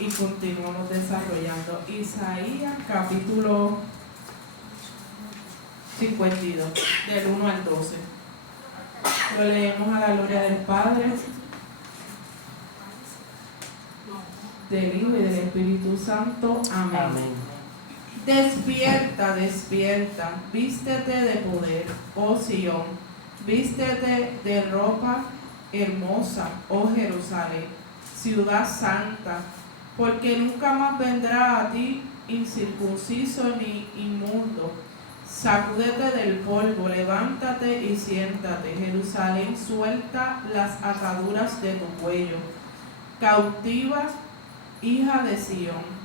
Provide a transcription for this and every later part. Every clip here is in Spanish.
y continuamos desarrollando Isaías capítulo 52, del 1 al 12. Lo leemos a la gloria del Padre, del Hijo y del Espíritu Santo. Amén. Amén. Despierta, despierta, vístete de poder, oh Sión, vístete de ropa hermosa, oh Jerusalén, ciudad santa, porque nunca más vendrá a ti incircunciso ni inmundo. Sacúdete del polvo, levántate y siéntate, Jerusalén, suelta las ataduras de tu cuello, cautiva, hija de Sión.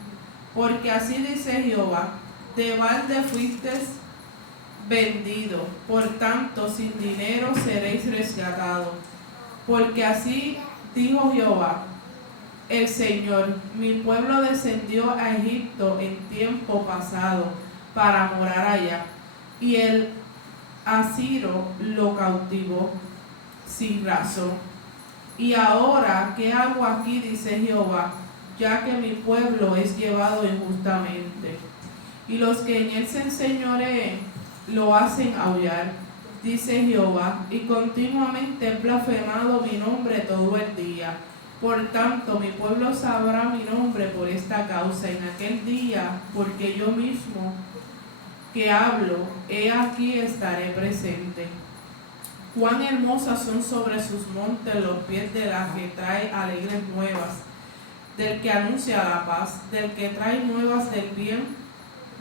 Porque así dice Jehová, de balde fuiste vendido, por tanto sin dinero seréis rescatados. Porque así dijo Jehová, el Señor, mi pueblo descendió a Egipto en tiempo pasado para morar allá, y el asiro lo cautivó sin razón. Y ahora, ¿qué hago aquí? Dice Jehová, ya que mi pueblo es llevado injustamente, y los que en él se enseñoreen lo hacen aullar, dice Jehová, y continuamente he blasfemado mi nombre todo el día. Por tanto, mi pueblo sabrá mi nombre por esta causa en aquel día, porque yo mismo que hablo, he aquí estaré presente. Cuán hermosas son sobre sus montes los pies de la que trae alegres nuevas, del que anuncia la paz, del que trae nuevas del bien,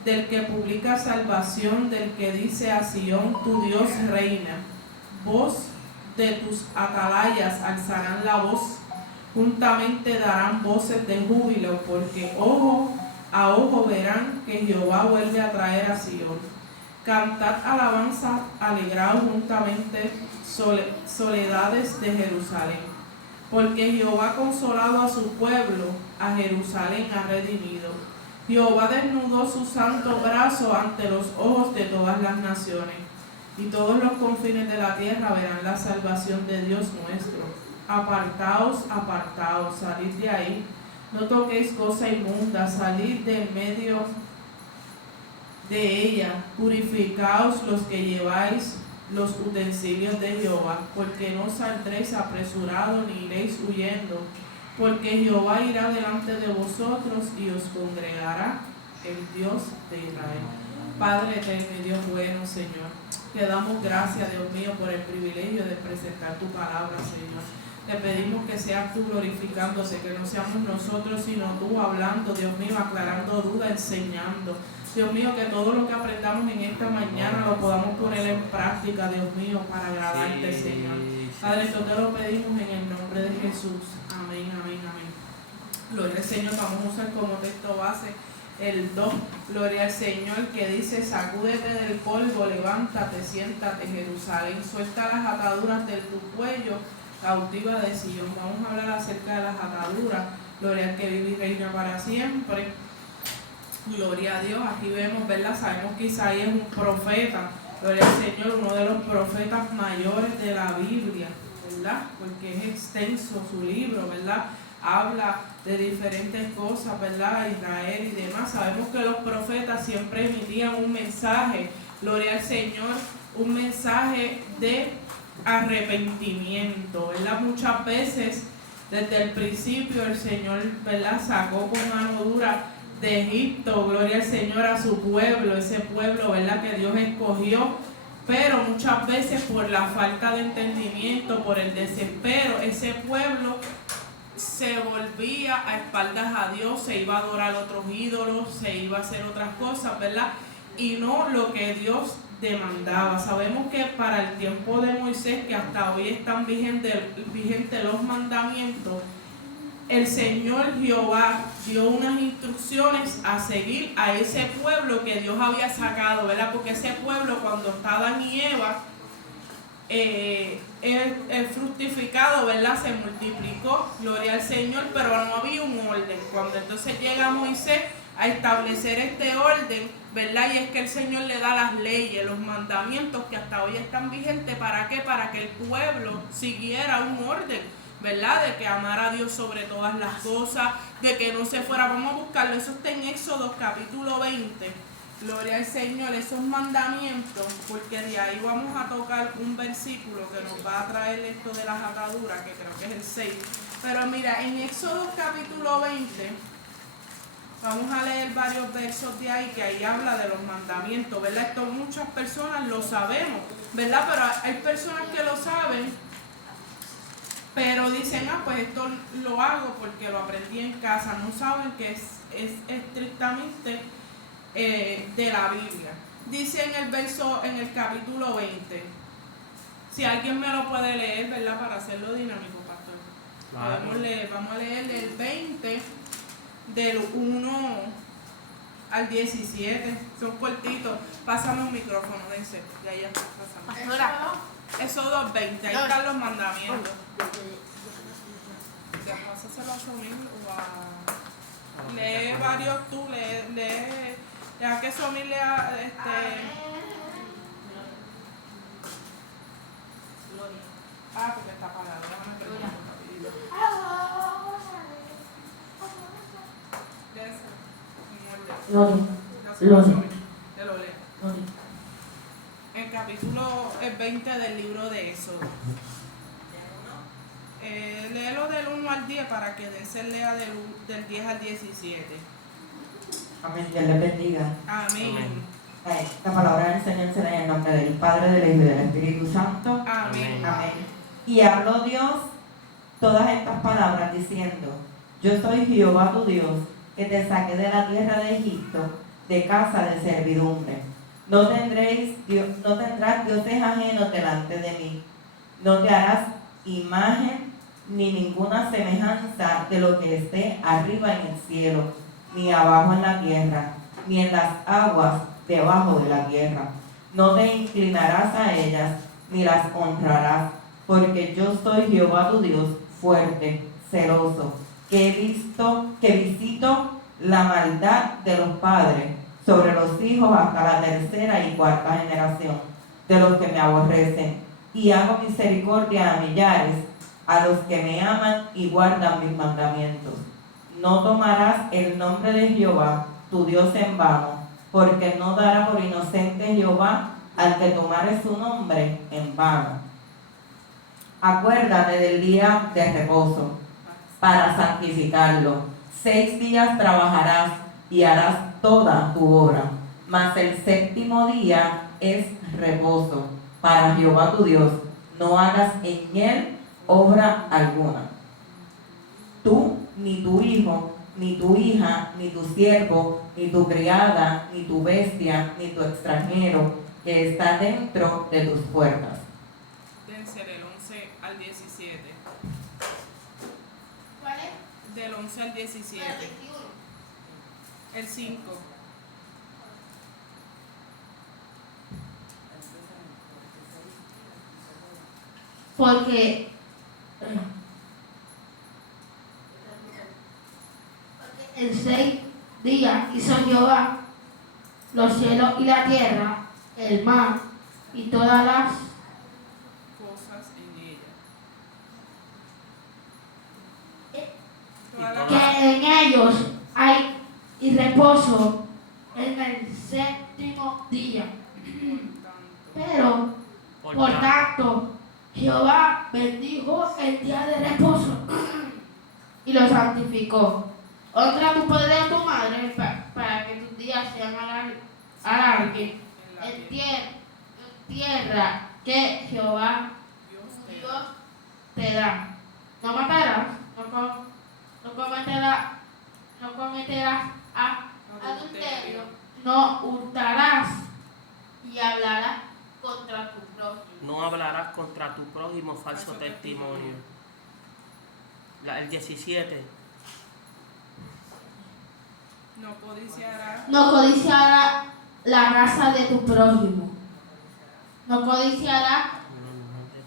del que publica salvación, del que dice a Sión, tu Dios reina. Voz de tus atalayas alzarán la voz, juntamente darán voces de júbilo, porque ojo a ojo verán que Jehová vuelve a traer a Sión. Cantad alabanza, alegraos juntamente, soledades de Jerusalén. Porque Jehová ha consolado a su pueblo, a Jerusalén ha redimido. Jehová desnudó su santo brazo ante los ojos de todas las naciones, y todos los confines de la tierra verán la salvación de Dios nuestro. Apartaos, apartaos, salid de ahí, no toquéis cosa inmunda, salid de en medio de ella, purificaos los que lleváis los utensilios de Jehová, porque no saldréis apresurados ni iréis huyendo, porque Jehová irá delante de vosotros y os congregará el Dios de Israel. Padre eterno y Dios bueno, Señor, te damos gracias, Dios mío, por el privilegio de presentar tu palabra, Señor. Te pedimos que seas tú glorificándose, que no seamos nosotros, sino tú hablando, Dios mío, aclarando dudas, enseñando. Dios mío, que todo lo que aprendamos en esta mañana lo podamos poner en práctica, Dios mío, para agradarte, Señor. Padre, esto te lo pedimos en el nombre de Jesús. Amén, amén, amén. Gloria al Señor. Vamos a usar como texto base el 2. Gloria al Señor, que dice, sacúdete del polvo, levántate, siéntate, Jerusalén, suelta las ataduras de tu cuello, cautiva de Sion. Vamos a hablar acerca de las ataduras. Gloria al que vive y reina para siempre. Gloria a Dios. Aquí vemos, ¿verdad? Sabemos que Isaías es un profeta. Gloria al Señor, uno de los profetas mayores de la Biblia, ¿verdad? Porque es extenso su libro, ¿verdad? Habla de diferentes cosas, ¿verdad? Israel y demás. Sabemos que los profetas siempre emitían un mensaje, gloria al Señor, un mensaje de arrepentimiento, ¿verdad? Muchas veces, desde el principio, el Señor, ¿verdad?, sacó con mano dura de Egipto, gloria al Señor, a su pueblo, ese pueblo, ¿verdad?, que Dios escogió, pero muchas veces por la falta de entendimiento, por el desespero, ese pueblo se volvía a espaldas a Dios, se iba a adorar a otros ídolos, se iba a hacer otras cosas, ¿verdad?, y no lo que Dios demandaba. Sabemos que para el tiempo de Moisés, que hasta hoy están vigentes los mandamientos, el Señor Jehová dio unas instrucciones a seguir a ese pueblo que Dios había sacado, ¿verdad? Porque ese pueblo, cuando está Adán y Eva, el fructificado, ¿verdad?, se multiplicó, gloria al Señor, pero no había un orden. Cuando entonces llega Moisés a establecer este orden, ¿verdad?, y es que el Señor le da las leyes, los mandamientos que hasta hoy están vigentes. ¿Para qué? Para que el pueblo siguiera un orden, ¿verdad? De que amara a Dios sobre todas las cosas, de que no se fuera. Vamos a buscarlo, eso está en Éxodo capítulo 20. Gloria al Señor, esos mandamientos, porque de ahí vamos a tocar un versículo que nos va a traer esto de las ataduras, que creo que es el 6. Pero mira, en Éxodo capítulo 20, vamos a leer varios versos de ahí que ahí habla de los mandamientos, ¿verdad? Esto muchas personas lo sabemos, ¿verdad? Pero hay personas que lo saben, pero dicen, pues esto lo hago porque lo aprendí en casa. No saben que es estrictamente de la Biblia. Dice en el verso, en el capítulo 20, si alguien me lo puede leer, ¿verdad? Para hacerlo dinámico, pastor. Podemos leer, vamos a leer del 20, del 1 al 17, son cortitos. Pásame un micrófono, dense, ya está, pasamos. Éxodo 20, ahí están los mandamientos. Pásaselo a Somil o a... Lee varios tú, lee, deja que Somil lea, porque está parado, déjame preguntar rapidito. Te lo leo. El capítulo 20 del libro de Éxodo. Léelo del 1 al 10 para que se lea del 10 al 17. Amén, Dios les bendiga. Amén. La palabra del Señor será en el nombre del Padre, del Hijo y del Espíritu Santo. Amén. Amén. Y habló Dios todas estas palabras diciendo: Yo soy Jehová tu Dios, que te saqué de la tierra de Egipto, de casa de servidumbre. No tendrás dioses ajenos delante de mí. No te harás imagen ni ninguna semejanza de lo que esté arriba en el cielo, ni abajo en la tierra, ni en las aguas debajo de la tierra. No te inclinarás a ellas, ni las honrarás, porque yo soy Jehová tu Dios, fuerte, celoso, que visito la maldad de los padres sobre los hijos hasta la tercera y cuarta generación de los que me aborrecen, y hago misericordia a millares, a los que me aman y guardan mis mandamientos. No tomarás el nombre de Jehová, tu Dios, en vano, porque no dará por inocente Jehová al que tomare su nombre en vano. Acuérdate del día de reposo, para santificarlo. 6 días trabajarás y harás toda tu obra, mas el séptimo día es reposo para Jehová tu Dios. No hagas en él obra alguna. Tú, ni tu hijo, ni tu hija, ni tu siervo, ni tu criada, ni tu bestia, ni tu extranjero que está dentro de tus puertas. Dense del 11 al 17. ¿Cuál es? Del 11 al 17. El 5. Porque en 6 días hizo Jehová los cielos y la tierra, el mar y todas las Cosas en ella. que en ellos hay y reposo en el séptimo día. Pero, por tanto, Jehová bendijo el día de reposo y lo santificó. Honra a tu padre y a tu madre para que tus días sean alargues en tierra que Jehová Dios te da. No matarás, no cometerás adulterio, no hurtarás y hablarás contra tu prójimo. No hablarás contra tu prójimo falso testimonio. El 17. No No codiciarás la raza de tu prójimo. No codiciarás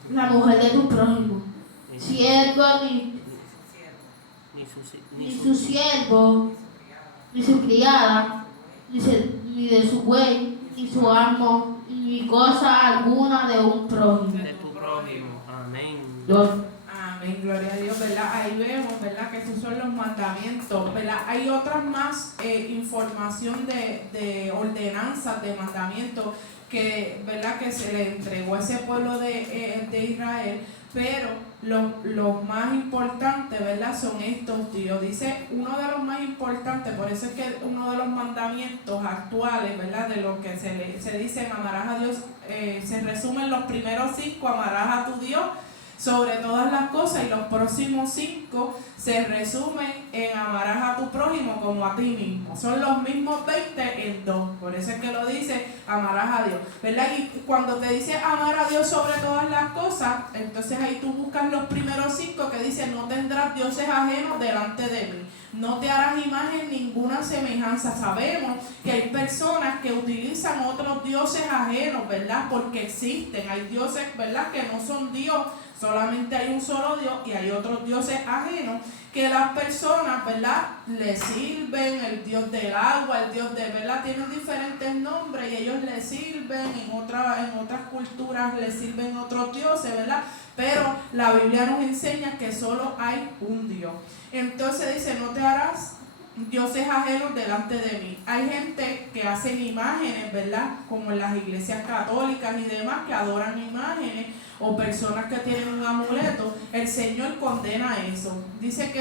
la mujer de tu prójimo. Siervo ni su siervo, ni su criada, ni de su buey, ni su amo, ni cosa alguna de un prójimo. De tu prójimo. Amén. Amén, gloria a Dios. ¿verdad? Ahí vemos, ¿verdad? Que esos son los mandamientos, ¿verdad? Hay otras más información de ordenanzas, de mandamientos que, ¿verdad? Que se le entregó a ese pueblo de Israel, pero los más importantes, ¿verdad? Son estos, Dios. Dice, uno de los más importantes, por eso es que uno de los mandamientos actuales, ¿verdad? De lo que se dice, amarás a Dios, se resumen los primeros 5, amarás a tu Dios sobre todas las cosas, y los próximos 5 se resumen en amarás a tu prójimo como a ti mismo. Son los mismos 20 en 2, por eso es que lo dice amarás a Dios, ¿verdad? Y cuando te dice amar a Dios sobre todas las cosas, entonces ahí tú buscas los primeros 5 que dice no tendrás dioses ajenos delante de mí, no te harás imagen ninguna semejanza. Sabemos que hay personas que utilizan otros dioses ajenos, ¿verdad? Porque existen, hay dioses, ¿verdad? Que no son Dios, solamente hay un solo Dios, y hay otros dioses ajenos que las personas, ¿verdad? Le sirven, el Dios del agua, el Dios de, ¿verdad? Tienen diferentes nombres y ellos le sirven, en otras culturas le sirven otros dioses, ¿verdad? Pero la Biblia nos enseña que solo hay un Dios. Entonces dice, no te harás dioses ajenos delante de mí. Hay gente que hacen imágenes, ¿verdad? Como en las iglesias católicas y demás, que adoran imágenes, o personas que tienen un amuleto. El Señor condena eso. Dice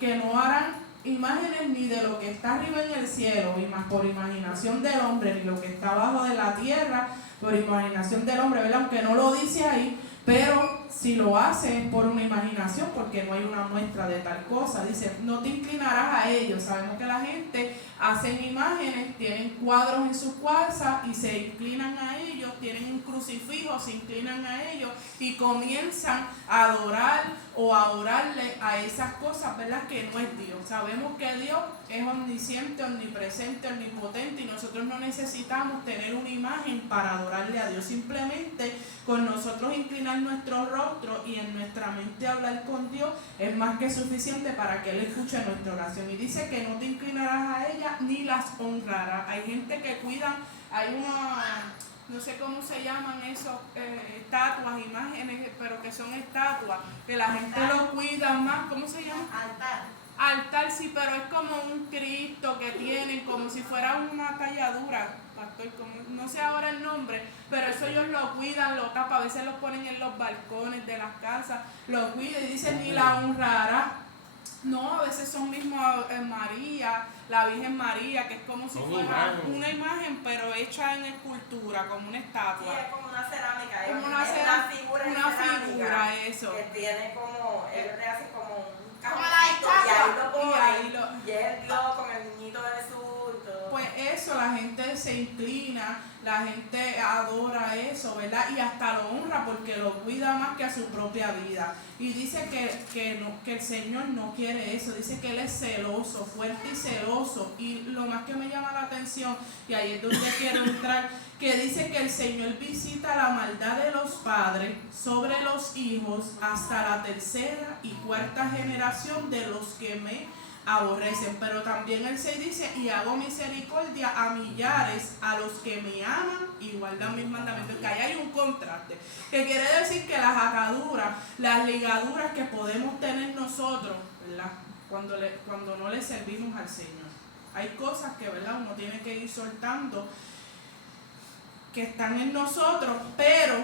que no harán imágenes ni de lo que está arriba en el cielo, y más por imaginación del hombre, ni lo que está abajo de la tierra, por imaginación del hombre, ¿verdad? Aunque no lo dice ahí, pero si lo hace es por una imaginación, porque no hay una muestra de tal cosa. Dice, no te inclinarás a ellos. Sabemos que la gente hacen imágenes, tienen cuadros en sus casas y se inclinan a ellos, tienen un crucifijo, se inclinan a ellos y comienzan a adorar o a orarle a esas cosas, ¿verdad? Que no es Dios. Sabemos que Dios es omnisciente, omnipresente, omnipotente, y nosotros no necesitamos tener una imagen para adorarle a Dios. Simplemente con nosotros inclinar nuestro rostro y en nuestra mente hablar con Dios es más que suficiente para que Él escuche nuestra oración. Y dice que no te inclinarás a ellas ni las honrarás. Hay gente que cuidan, hay no sé cómo se llaman esos, estatuas, imágenes, pero que son estatuas, que la gente lo cuida más. ¿Cómo se llama? Altar, sí, pero es como un Cristo que tienen, como si fuera una talladura, pastor, no sé ahora el nombre, pero eso ellos lo cuidan, lo tapan, a veces lo ponen en los balcones de las casas, lo cuidan y dicen ni la honrará. No, a veces son mismos María, la Virgen María, que es como si fuera una imagen, pero hecha en escultura, como una estatua. Sí, es como una cerámica, como una figura, eso. Que tiene como, ellos le hacen como un Como la cajoncito, y ahí lo ponen, estatua. y es Dios con el niñito de Jesús y todo. Pues eso, la gente se inclina, la gente adora eso, ¿verdad? Y hasta lo honra porque lo cuida más que a su propia vida. Y dice que el Señor no quiere eso, dice que Él es celoso, fuerte y celoso. Y lo más que me llama la atención, y ahí es donde quiero entrar, que dice que el Señor visita la maldad de los padres sobre los hijos hasta la tercera y cuarta generación de los que me aborrecen. Pero también el 6 dice, y hago misericordia a millares, a los que me aman y guardan mis mandamientos. Que ahí hay un contraste, que quiere decir que las ataduras, las ligaduras que podemos tener nosotros, ¿verdad? Cuando no le servimos al Señor, hay cosas que, ¿verdad?, uno tiene que ir soltando, que están en nosotros, pero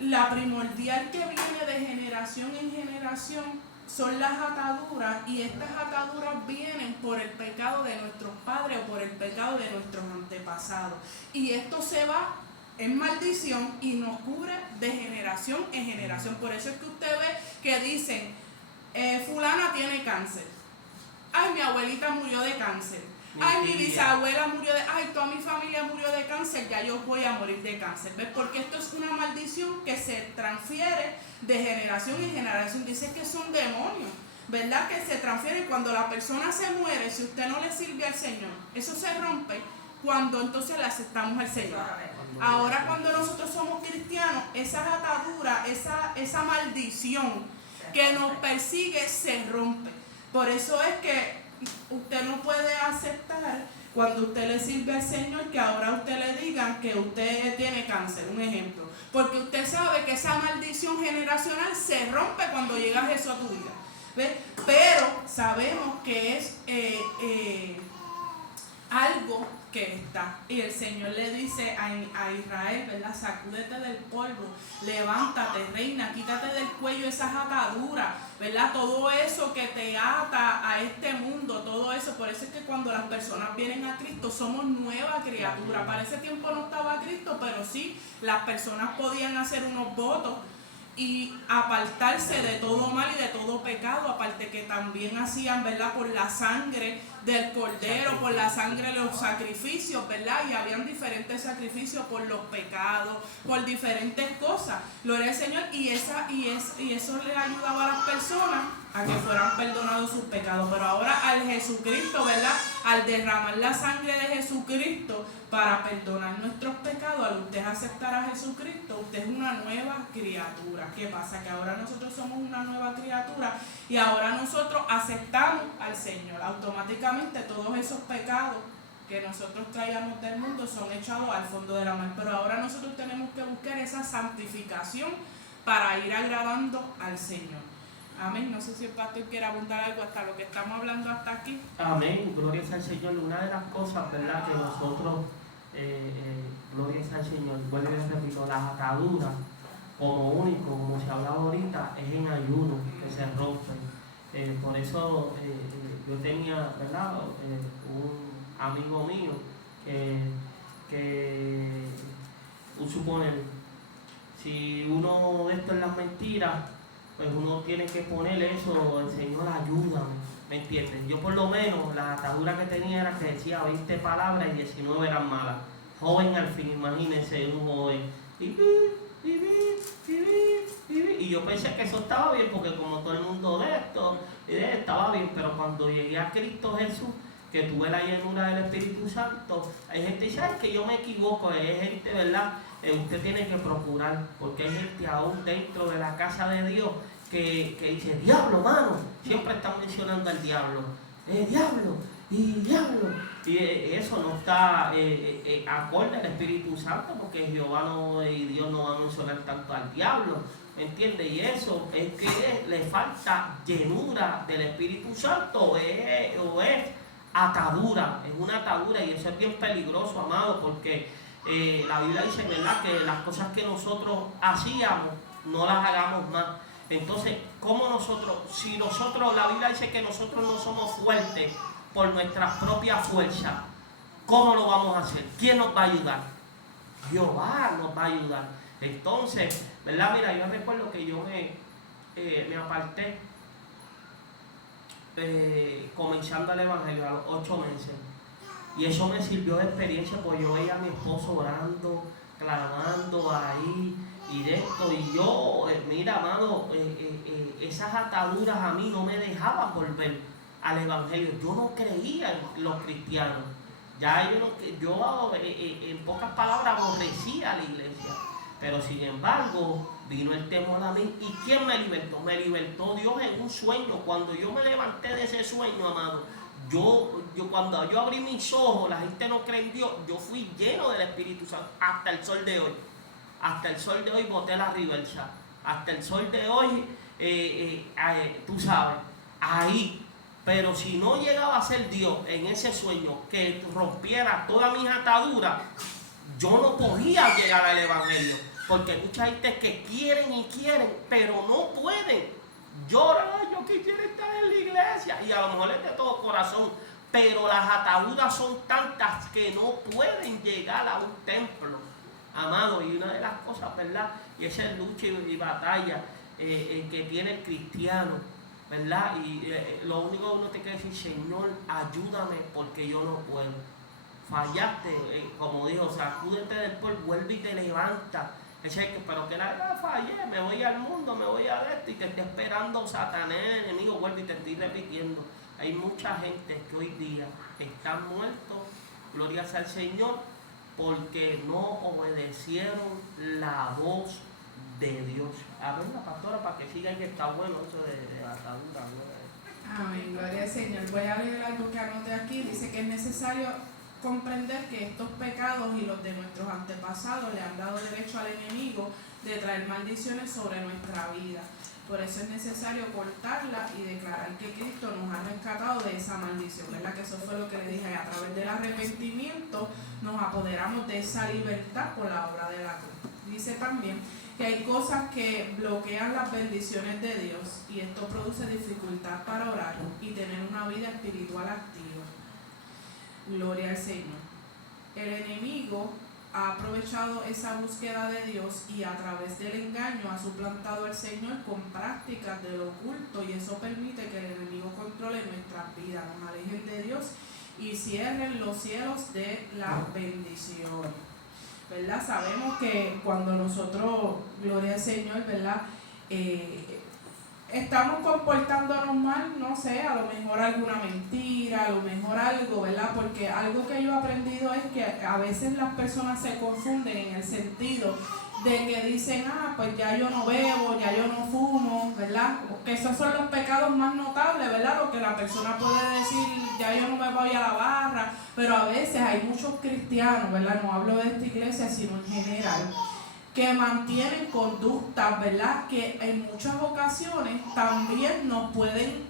la primordial que viene de generación en generación son las ataduras, y estas ataduras vienen por el pecado de nuestros padres o por el pecado de nuestros antepasados, y esto se va en maldición y nos cubre de generación en generación. Por eso es que usted ve que dicen, fulana tiene cáncer, ay, mi abuelita murió de cáncer, ay, mi bisabuela murió de... ay, toda mi familia murió de cáncer, ya yo voy a morir de cáncer. ¿Ves? Porque esto es una maldición que se transfiere de generación en generación. Dice que son demonios, ¿verdad? Que se transfieren cuando la persona se muere. Si usted no le sirve al Señor, eso se rompe cuando entonces le aceptamos al Señor. Ahora, cuando nosotros somos cristianos, esas ataduras, esa maldición que nos persigue se rompe. Por eso es que usted no puede aceptar, cuando usted le sirve al Señor, que ahora usted le digan que usted tiene cáncer, un ejemplo, porque usted sabe que esa maldición generacional se rompe cuando llega Jesús a tu vida. ¿Ves? Pero sabemos que es algo que está. Y el Señor le dice a Israel, ¿verdad? Sacúdete del polvo, levántate, reina, quítate del cuello esas ataduras, ¿verdad? Todo eso que te ata a este mundo, todo eso. Por eso es que cuando las personas vienen a Cristo somos nueva criatura. Para ese tiempo no estaba Cristo, pero sí, las personas podían hacer unos votos y apartarse de todo mal y de todo pecado, aparte que también hacían, ¿verdad? Por la sangre del cordero, por la sangre de los sacrificios, ¿verdad? Y habían diferentes sacrificios por los pecados, por diferentes cosas. Gloria al Señor, y eso le ayudaba a las personas a que fueran perdonados sus pecados. Pero ahora al Jesucristo, ¿verdad? Al derramar la sangre de Jesucristo para perdonar nuestros pecados, al usted aceptar a Jesucristo, usted es una nueva criatura. ¿Qué pasa? Que ahora nosotros somos una nueva criatura y ahora nosotros aceptamos al Señor. Automáticamente todos esos pecados que nosotros traíamos del mundo son echados al fondo de la mar. Pero ahora nosotros tenemos que buscar esa santificación para ir agradando al Señor. Amén. No sé si el pastor quiere abundar algo hasta lo que estamos hablando hasta aquí. Amén. Gloria al Señor. Una de las cosas, ¿verdad? Que nosotros, gloria al Señor, vuelvo y repito, las ataduras, como único, como se hablaba ahorita, es en ayuno que se rompen. Por eso yo tenía, ¿verdad? Un amigo mío que suponer, si uno de estos es las mentiras, pues uno tiene que poner eso, el Señor ayúdame, ¿me entienden? Yo por lo menos la atadura que tenía era que decía 20 palabras y 19 eran malas. Joven al fin, imagínense, un joven. Y yo pensé que eso estaba bien, porque como todo el mundo de esto, estaba bien, pero cuando llegué a Cristo Jesús, que tuve la llenura del Espíritu Santo, hay gente que dice, ay, que yo me equivoco, hay gente, ¿verdad? Usted tiene que procurar, porque hay gente aún dentro de la casa de Dios que dice, diablo, mano, siempre están mencionando al diablo, diablo, y eso no está acorde al Espíritu Santo, porque Jehová y Dios no va a mencionar tanto al diablo, ¿me entiende? Y eso es que le falta llenura del Espíritu Santo, o es atadura, es una atadura, y eso es bien peligroso, amado, porque la Biblia dice, ¿verdad?, que las cosas que nosotros hacíamos no las hagamos más. Entonces, ¿cómo nosotros, si nosotros, la Biblia dice que nosotros no somos fuertes por nuestras propias fuerzas, ¿cómo lo vamos a hacer? ¿Quién nos va a ayudar? Jehová nos va a ayudar. Entonces, ¿verdad? Mira, yo recuerdo que yo me aparté comenzando el Evangelio a los 8 meses. Y eso me sirvió de experiencia, porque yo veía a mi esposo orando, clamando ahí y de esto. Y yo, mira, amado, esas ataduras a mí no me dejaban volver al Evangelio. Yo no creía en los cristianos. Ya yo en pocas palabras aborrecía a la iglesia. Pero sin embargo, vino el temor a mí. ¿Y quién me libertó? Me libertó Dios en un sueño. Cuando yo me levanté de ese sueño, amado, cuando yo abrí mis ojos, la gente no cree en Dios, yo fui lleno del Espíritu Santo hasta el sol de hoy. Hasta el sol de hoy boté la reversa. Hasta el sol de hoy, tú sabes, ahí. Pero si no llegaba a ser Dios en ese sueño que rompiera todas mis ataduras, yo no podía llegar al Evangelio. Porque hay mucha gente que quieren, pero no pueden. Lloran, yo quisiera estar en la iglesia, y a lo mejor es de todo corazón, pero las ataduras son tantas que no pueden llegar a un templo, amado. Y una de las cosas, ¿verdad?, y esa es lucha y batalla que tiene el cristiano, ¿verdad? Y lo único que uno te quiere decir, Señor, ayúdame, porque yo no puedo. Fallaste, como dijo, sacúdete del polvo, vuelve y te levanta. Pero que la fallé, me voy al mundo, me voy a esto, y te está esperando Satanás, el enemigo. Vuelve y te estoy repitiendo. Hay mucha gente que hoy día están muertos, gloria sea al Señor, porque no obedecieron la voz de Dios. A ver, la pastora, para que sigan, que está bueno eso de atadura, ¿no? Amén, gloria al Señor. Voy a leer algo que anoté aquí. Dice que es necesario comprender que estos pecados y los de nuestros antepasados le han dado derecho al enemigo de traer maldiciones sobre nuestra vida. Por eso es necesario cortarla y declarar que Cristo nos ha rescatado de esa maldición, ¿verdad? Que eso fue lo que le dije, a través del arrepentimiento nos apoderamos de esa libertad por la obra de la cruz. Dice también que hay cosas que bloquean las bendiciones de Dios y esto produce dificultad para orar y tener una vida espiritual activa. Gloria al Señor. El enemigo ha aprovechado esa búsqueda de Dios y a través del engaño ha suplantado al Señor con prácticas del oculto, y eso permite que el enemigo controle nuestras vidas, nos alejen de Dios y cierren los cielos de la bendición, ¿verdad? Sabemos que cuando nosotros, gloria al Señor, ¿verdad? Estamos comportándonos mal, no sé, a lo mejor alguna mentira, a lo mejor algo, ¿verdad? Porque algo que yo he aprendido es que a veces las personas se confunden en el sentido de que dicen, pues ya yo no bebo, ya yo no fumo, ¿verdad? Que esos son los pecados más notables, ¿verdad? Lo que la persona puede decir, ya yo no me voy a la barra, pero a veces hay muchos cristianos, ¿verdad? No hablo de esta iglesia, sino en general, que mantienen conductas, ¿verdad? Que en muchas ocasiones también nos pueden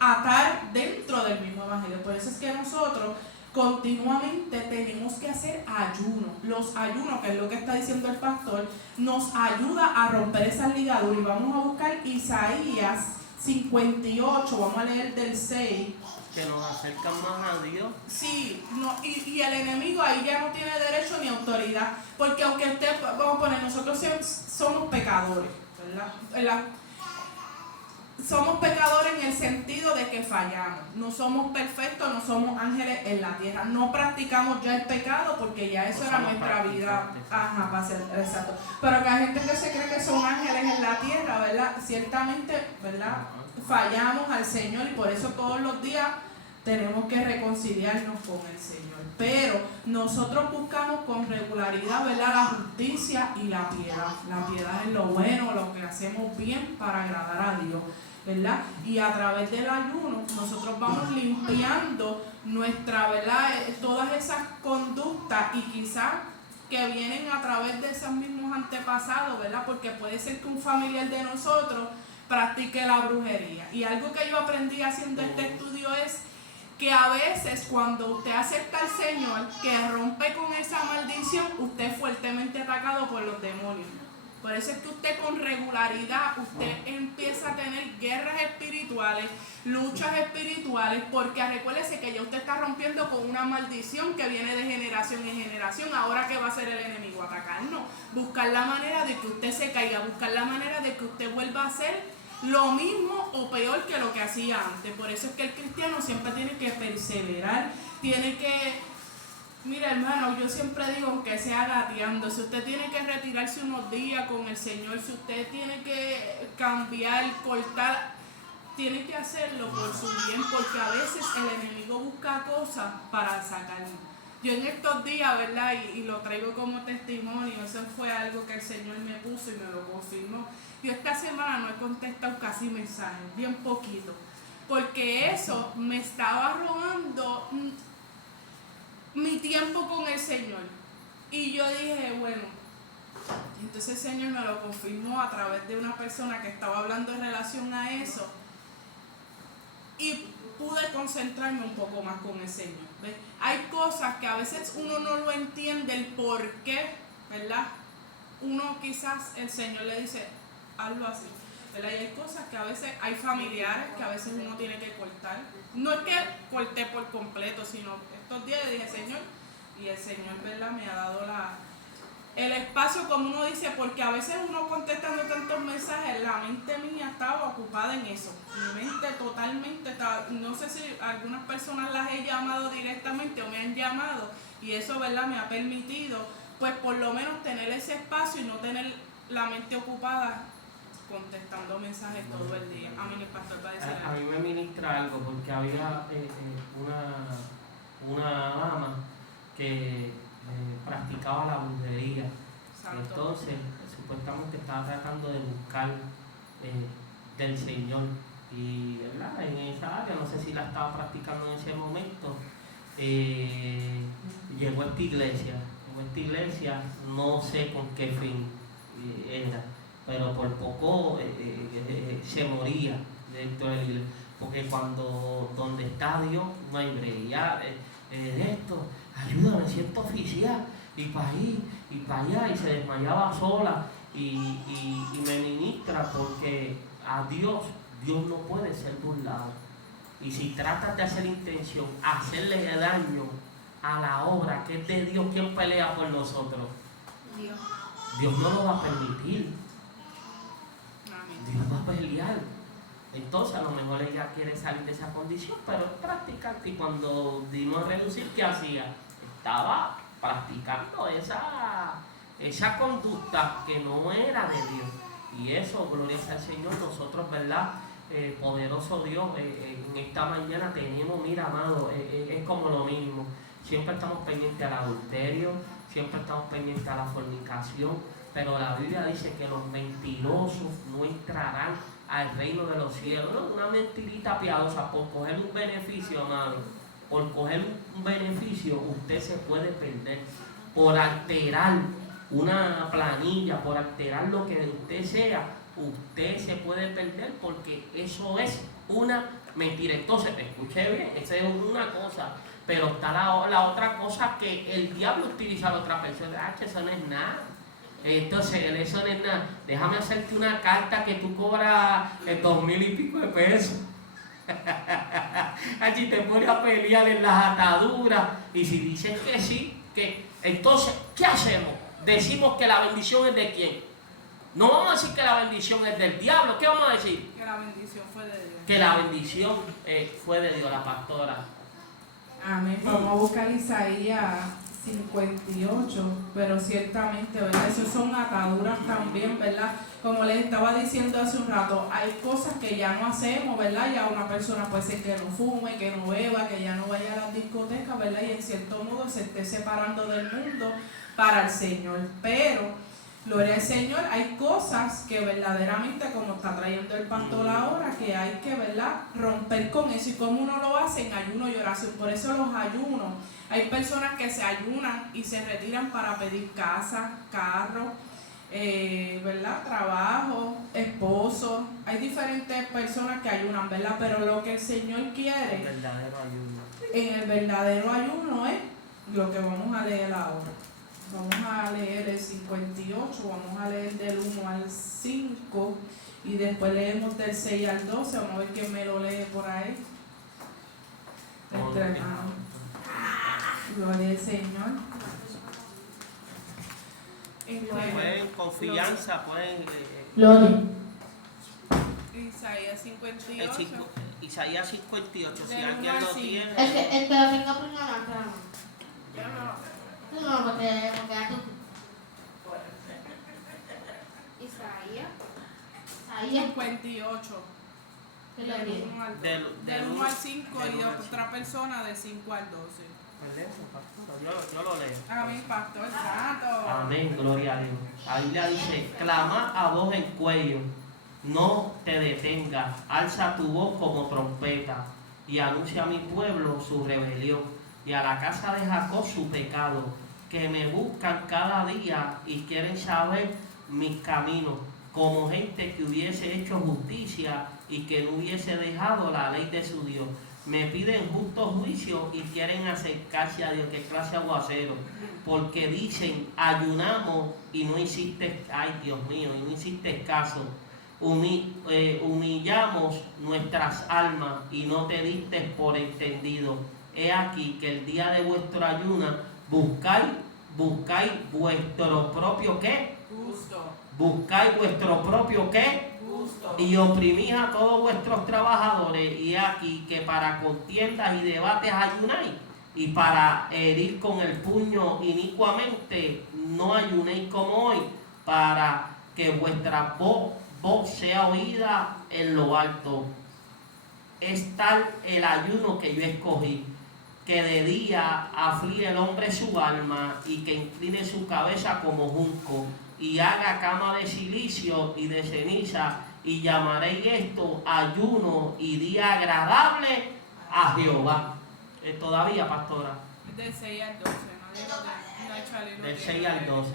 atar dentro del mismo evangelio. Por eso es que nosotros continuamente tenemos que hacer ayuno. Los ayunos, que es lo que está diciendo el pastor, nos ayuda a romper esas ligaduras. Y vamos a buscar Isaías 58, vamos a leer del 6. Que nos acercan más a Dios. Sí, no, y el enemigo ahí ya no tiene derecho ni autoridad, porque aunque usted, vamos a poner, nosotros somos pecadores, ¿verdad? Somos pecadores en el sentido de que fallamos, no somos perfectos, no somos ángeles en la tierra, no practicamos ya el pecado porque ya eso era nuestra vida, para ser exacto. Pero que hay gente que se cree que son ángeles en la tierra, ¿verdad? Ciertamente, ¿verdad? Fallamos al Señor y por eso todos los días tenemos que reconciliarnos con el Señor. Pero nosotros buscamos con regularidad, ¿verdad?, la justicia y la piedad. La piedad es lo bueno, lo que hacemos bien para agradar a Dios, ¿verdad? Y a través del ayuno nosotros vamos limpiando nuestra, ¿verdad?, todas esas conductas y quizás que vienen a través de esos mismos antepasados, ¿verdad? Porque puede ser que un familiar de nosotros practique la brujería. Y algo que yo aprendí haciendo este estudio es que a veces cuando usted acepta al Señor, que rompe con esa maldición, usted es fuertemente atacado por los demonios. Por eso es que usted con regularidad, usted empieza a tener guerras espirituales, luchas espirituales, porque recuérdese que ya usted está rompiendo con una maldición que viene de generación en generación. Ahora, ¿qué va a hacer el enemigo? Atacarnos, buscar la manera de que usted se caiga, buscar la manera de que usted vuelva a hacer lo mismo o peor que lo que hacía antes. Por eso es que el cristiano siempre tiene que perseverar, tiene que, mira hermano, yo siempre digo, aunque sea gateando, si usted tiene que retirarse unos días con el Señor, si usted tiene que cambiar, cortar, tiene que hacerlo por su bien, porque a veces el enemigo busca cosas para sacarlo. Yo en estos días, ¿verdad? Y lo traigo como testimonio, eso fue algo que el Señor me puso y me lo confirmó. Yo esta semana no he contestado casi mensajes, bien poquito, porque eso me estaba robando mi tiempo con el Señor. Y yo dije, bueno, entonces el Señor me lo confirmó a través de una persona que estaba hablando en relación a eso. Y pude concentrarme un poco más con el Señor. ¿Ves? Hay cosas que a veces uno no lo entiende el por qué, ¿verdad? Uno quizás el Señor le dice, hazlo así, ¿verdad? Y hay cosas que a veces, hay familiares que a veces uno tiene que cortar. No es que corté por completo, sino estos días le dije, Señor, y el Señor, ¿verdad?, me ha dado el espacio, como uno dice, porque a veces uno contestando tantos mensajes, la mente mía estaba ocupada en eso. Mi mente totalmente estaba, no sé si algunas personas las he llamado directamente o me han llamado, y eso, ¿verdad?, me ha permitido, pues por lo menos tener ese espacio y no tener la mente ocupada contestando mensajes todo el día. A mí el pastor va a decir a mí me ministra algo, porque había una dama que practicaba la brujería. Santo. Entonces, supuestamente estaba tratando de buscar del Señor. Y, ¿verdad?, en esa área, no sé si la estaba practicando en ese momento, llegó a esta iglesia. No sé con qué fin era. pero por poco se moría dentro de la iglesia. Porque cuando donde está Dios no hay break. Ya, esto, ayúdame, siento oficial, y para ahí, y para allá, y se desmayaba sola, y me ministra, porque a Dios no puede ser burlado. Y si tratas de hacer intención, hacerle daño a la obra que es de Dios, ¿quién pelea por nosotros? Dios. Dios no lo va a permitir. Amén. Dios va a pelear. Entonces a lo mejor ella quiere salir de esa condición, pero es practicante. Y cuando dimos a reducir, ¿qué hacía? Estaba practicando esa conducta que no era de Dios. Y eso, gloria al Señor, nosotros, ¿verdad? Poderoso Dios, en esta mañana tenemos, mira, amado, es como lo mínimo. Siempre estamos pendientes al adulterio, siempre estamos pendientes a la fornicación, pero la Biblia dice que los mentirosos no entrarán al reino de los cielos. No, una mentirita piadosa por coger un beneficio, amado. Por coger un beneficio, usted se puede perder. Por alterar una planilla, por alterar lo que usted sea, usted se puede perder, porque eso es una mentira. Entonces, escuche bien, esa es una cosa, pero está la otra cosa, que el diablo utiliza a la otra persona. Eso no es nada. Entonces, eso no es nada. Déjame hacerte una carta que tú cobras 2,000 y pico de pesos. Allí te pones a pelear en las ataduras. Y si dicen que sí, entonces, ¿qué hacemos? Decimos que la bendición es de quién. No vamos a decir que la bendición es del diablo. ¿Qué vamos a decir? Que la bendición fue de Dios. Que la bendición fue de Dios, la pastora. Amén. Vamos a buscar Isaías 58, pero ciertamente, ¿verdad? Eso son ataduras también, ¿verdad? Como les estaba diciendo hace un rato, hay cosas que ya no hacemos, ¿verdad? Ya una persona puede ser que no fume, que no beba, que ya no vaya a las discotecas, ¿verdad? Y en cierto modo se esté separando del mundo para el Señor. Pero, gloria al Señor, hay cosas que verdaderamente, como está trayendo el pastor ahora, que hay que, ¿verdad?, romper con eso. Y como uno lo hace en ayuno y oración. Por eso los ayunos. Hay personas que se ayunan y se retiran para pedir casa, carro, ¿verdad?, trabajo, esposo. Hay diferentes personas que ayunan, ¿verdad? Pero lo que el Señor quiere, El verdadero ayuno. en el verdadero ayuno, es lo que vamos a leer ahora. Vamos a leer el 58, vamos a leer del 1 al 5 y después leemos del 6 al 12. Vamos a ver quién me lo lee por ahí. Entre hermanos. Gloria al Señor. Pueden confianza, pueden. Gloria. Isaías 58. Isaías 58, si Del alguien 1 al lo 5. tiene. El que lo tenga primero, no, porque ya tú. Isaías. 58. ¿Qué le Del digo? 1 al 2. Del Del 1 al 5 del y uno al otra persona de 5 al 12. Pues eso, pastor, yo lo leo. Amén, pastor santo. Amén, gloria a Dios. La Biblia dice: clama a voz en cuello, no te detengas, alza tu voz como trompeta y anuncia a mi pueblo su rebelión y a la casa de Jacob su pecado, que me buscan cada día y quieren saber mis caminos, como gente que hubiese hecho justicia y que no hubiese dejado la ley de su Dios. Me piden justo juicio y quieren acercarse a Dios. Qué clase de aguacero. Porque dicen: ayunamos y no hiciste, ay Dios mío, y no hiciste caso. Humillamos nuestras almas y no te diste por entendido. He aquí que el día de vuestra ayuna buscáis vuestro propio ¿qué? Gusto. Buscáis vuestro propio ¿qué? Gusto. Y oprimís a todos vuestros trabajadores, y aquí que para contiendas y debates ayunáis, y para herir con el puño inicuamente no ayunéis como hoy, para que vuestra voz sea oída en lo alto. Es tal el ayuno que yo escogí, que de día aflige el hombre su alma y que incline su cabeza como junco y haga cama de silicio y de ceniza, y llamaréis esto ayuno y día agradable a Jehová. Todavía, pastora. Del 6 al 12, ¿no? Del 6 al 12.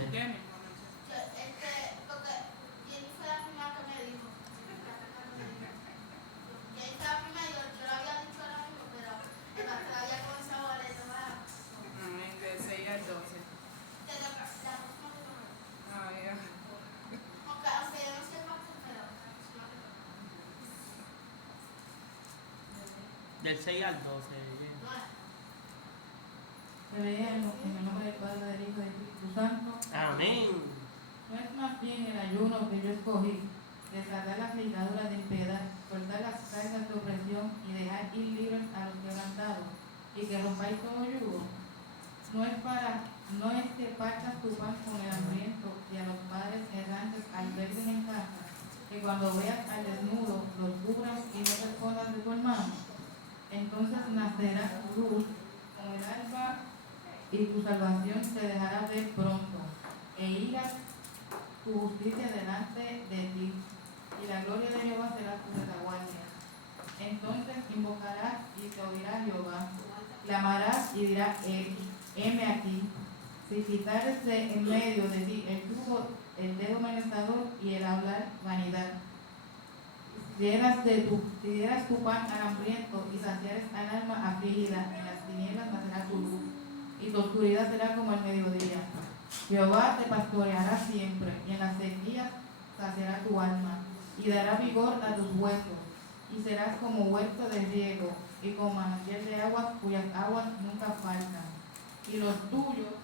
Del 6 al 12. Que leemos en el nombre del Padre, del Hijo y del Espíritu Santo. Amén. No es más bien el ayuno que yo escogí, desatar las ligaduras de impiedad, soltar las cargas de opresión y dejar ir libres a los quebrantados, y que rompáis todo yugo. No es que partas tu pan con el hambriento y a los padres errantes albergues en casa, que cuando veas al desnudo los cubras y no te escondas de tu hermano. Entonces nacerá tu luz como el alba y tu salvación te dejará ver pronto, e irás tu justicia delante de ti, y la gloria de Jehová será tu retaguardia. Entonces invocarás y te oirá Jehová, clamarás y dirá él, heme aquí. Si quitares de en medio de ti el yugo, el dedo amenazador y el hablar vanidad, si dieras tu pan al hambriento y saciares al alma afligida, en las tinieblas nacerá tu luz, y tu oscuridad será como el mediodía. Jehová te pastoreará siempre, y en las sequías saciará tu alma, y dará vigor a tus huesos, y serás como huerto de riego, y como manantial de aguas cuyas aguas nunca faltan. Y los tuyos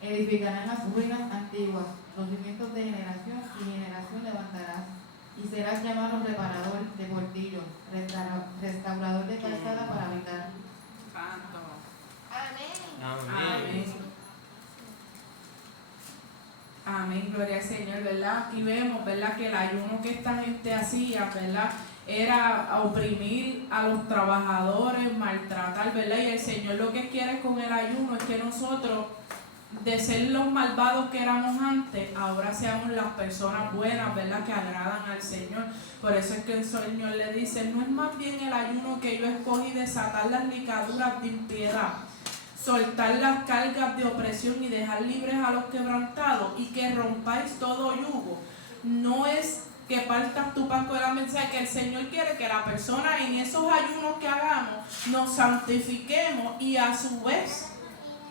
edificarán las ruinas antiguas, los cimientos de generación y generación levantarás, y serás llamado reparador de portillos, restaurador de calzada para habitar. Santo. Amén. Amén. Amén, gloria al Señor, ¿verdad? Aquí vemos, ¿verdad? Que el ayuno que esta gente hacía, ¿verdad? Era oprimir a los trabajadores, maltratar, ¿verdad? Y el Señor lo que quiere con el ayuno es que nosotros, de ser los malvados que éramos antes, ahora seamos las personas buenas, ¿verdad? Que agradan al Señor. Por eso es que el Señor le dice, no es más bien el ayuno que yo escogí, desatar las ligaduras de impiedad, soltar las cargas de opresión y dejar libres a los quebrantados, y que rompáis todo yugo. No es que partas tu pan con la mensaje, que el Señor quiere que la persona en esos ayunos que hagamos nos santifiquemos y a su vez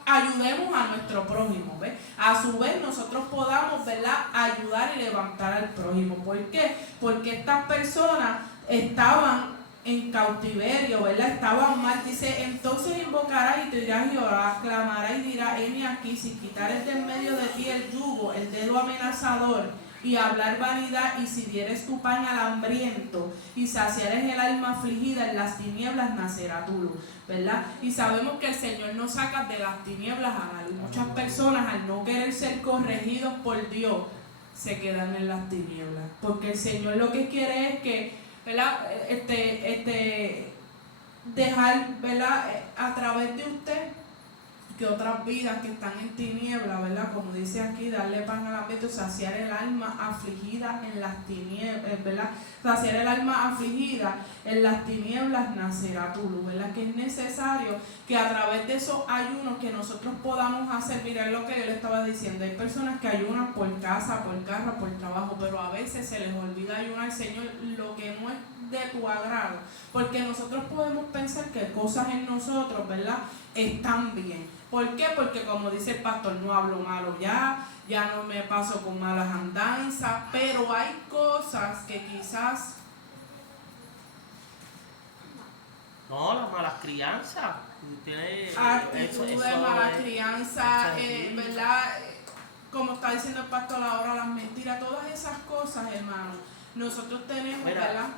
ayudemos a nuestro prójimo, ¿ves? A su vez nosotros podamos, ¿verdad?, ayudar y levantar al prójimo. ¿Por qué? Porque estas personas estaban en cautiverio, ¿verdad? Estaban mal. Dice, entonces invocarás y te dirás Jehová, clamarás y dirás, heme aquí. Si quitares de en medio de ti el yugo, el dedo amenazador y hablar vanidad, y si dieres tu pan al hambriento y saciares el alma afligida, en las tinieblas nacerá tu luz, ¿verdad? Y sabemos que el Señor nos saca de las tinieblas a la luz. Muchas personas, al no querer ser corregidos por Dios, se quedan en las tinieblas, porque el Señor lo que quiere es que, ¿verdad? Dejar, ¿verdad?, a través de usted, que otras vidas que están en tinieblas, ¿verdad? Como dice aquí, darle pan al hambriento, saciar el alma afligida en las tinieblas, ¿verdad? Saciar el alma afligida en las tinieblas nacerá tu luz, ¿verdad? Que es necesario que a través de esos ayunos que nosotros podamos hacer, miren lo que yo le estaba diciendo, hay personas que ayunan por casa, por carro, por trabajo, pero a veces se les olvida ayunar, Señor, lo que no es de tu agrado, porque nosotros podemos pensar que cosas en nosotros, ¿verdad?, están bien. ¿Por qué? Porque como dice el pastor, no hablo malo ya no me paso con malas andanzas, pero hay cosas que quizás... No, las malas crianzas. Actitudes, mala crianza, ¿verdad? Como está diciendo el pastor ahora, las mentiras, todas esas cosas, hermano. Nosotros tenemos, Mira, ¿verdad?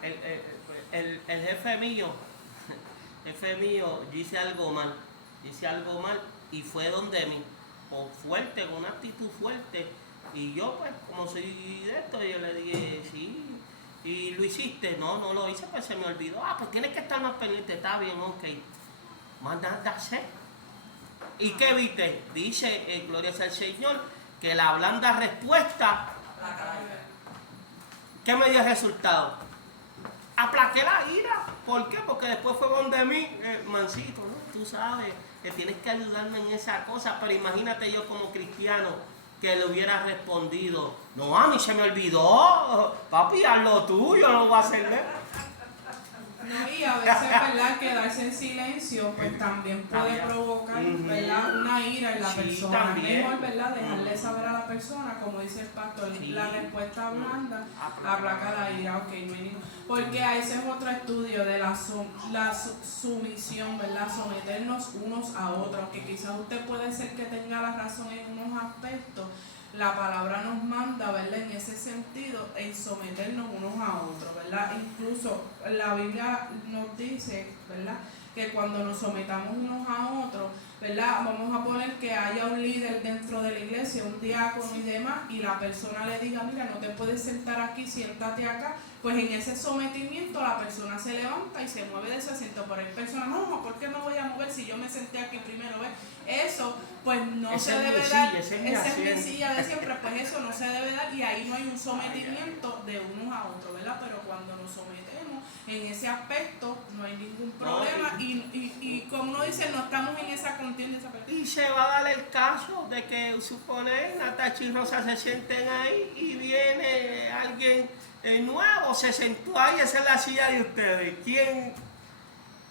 el jefe mío, yo hice algo mal y fue donde mí, fuerte, con una actitud fuerte, y yo pues como soy de esto, yo le dije, sí, y lo hiciste, no lo hice, pues se me olvidó, pues tienes que estar más pendiente, está bien, ok, más nada hacer. ¿Y qué viste? Dice, gloria sea al Señor, que la blanda respuesta, ¿qué me dio el resultado? Aplaqué la ira. ¿Por qué? Porque después fue donde mí, mancito, ¿no? Tú sabes que tienes que ayudarme en esa cosa, pero imagínate yo como cristiano que le hubiera respondido, no, a mí se me olvidó, papi, haz lo tuyo, no voy a hacerle. No, y a veces, ¿verdad? Quedarse en silencio, pues también puede También. provocar, Ujú. ¿verdad? Una ira en la Sí, persona. también. Mejor, ¿verdad? Dejarle saber a la persona, como dice el pastor, Sí. la respuesta blanda aplaca la ira, ok, no hay ningún. Porque a ese es otro estudio de la sumisión, ¿verdad? Someternos unos a otros, aunque quizás usted puede ser que tenga la razón en unos aspectos. La palabra nos manda, ¿verdad? En ese sentido, en someternos unos a otros, ¿verdad? Incluso la Biblia nos dice, ¿verdad? Que cuando nos sometamos unos a otros, ¿verdad? Vamos a poner que haya un líder dentro de la iglesia, un diácono y demás, y la persona le diga, mira, no te puedes sentar aquí, siéntate acá. Pues en ese sometimiento la persona se levanta y se mueve de ese asiento. Pero hay personas, no, ¿por qué me voy a mover si yo me senté aquí primero? ¿Ves? Eso, pues no Esa se es mi debe silla, dar. esa es mi Esa es mi asiento. silla de siempre, pues eso no se debe dar y ahí no hay un sometimiento de unos a otros, ¿verdad? Pero cuando nos sometemos en ese aspecto no hay ningún problema y como uno dice, no estamos en esa contienda. Y se va a dar el caso de que supone Natacha y Rosa se sienten ahí y viene alguien nuevo, se sentó ahí, esa es la silla de ustedes. ¿Quién?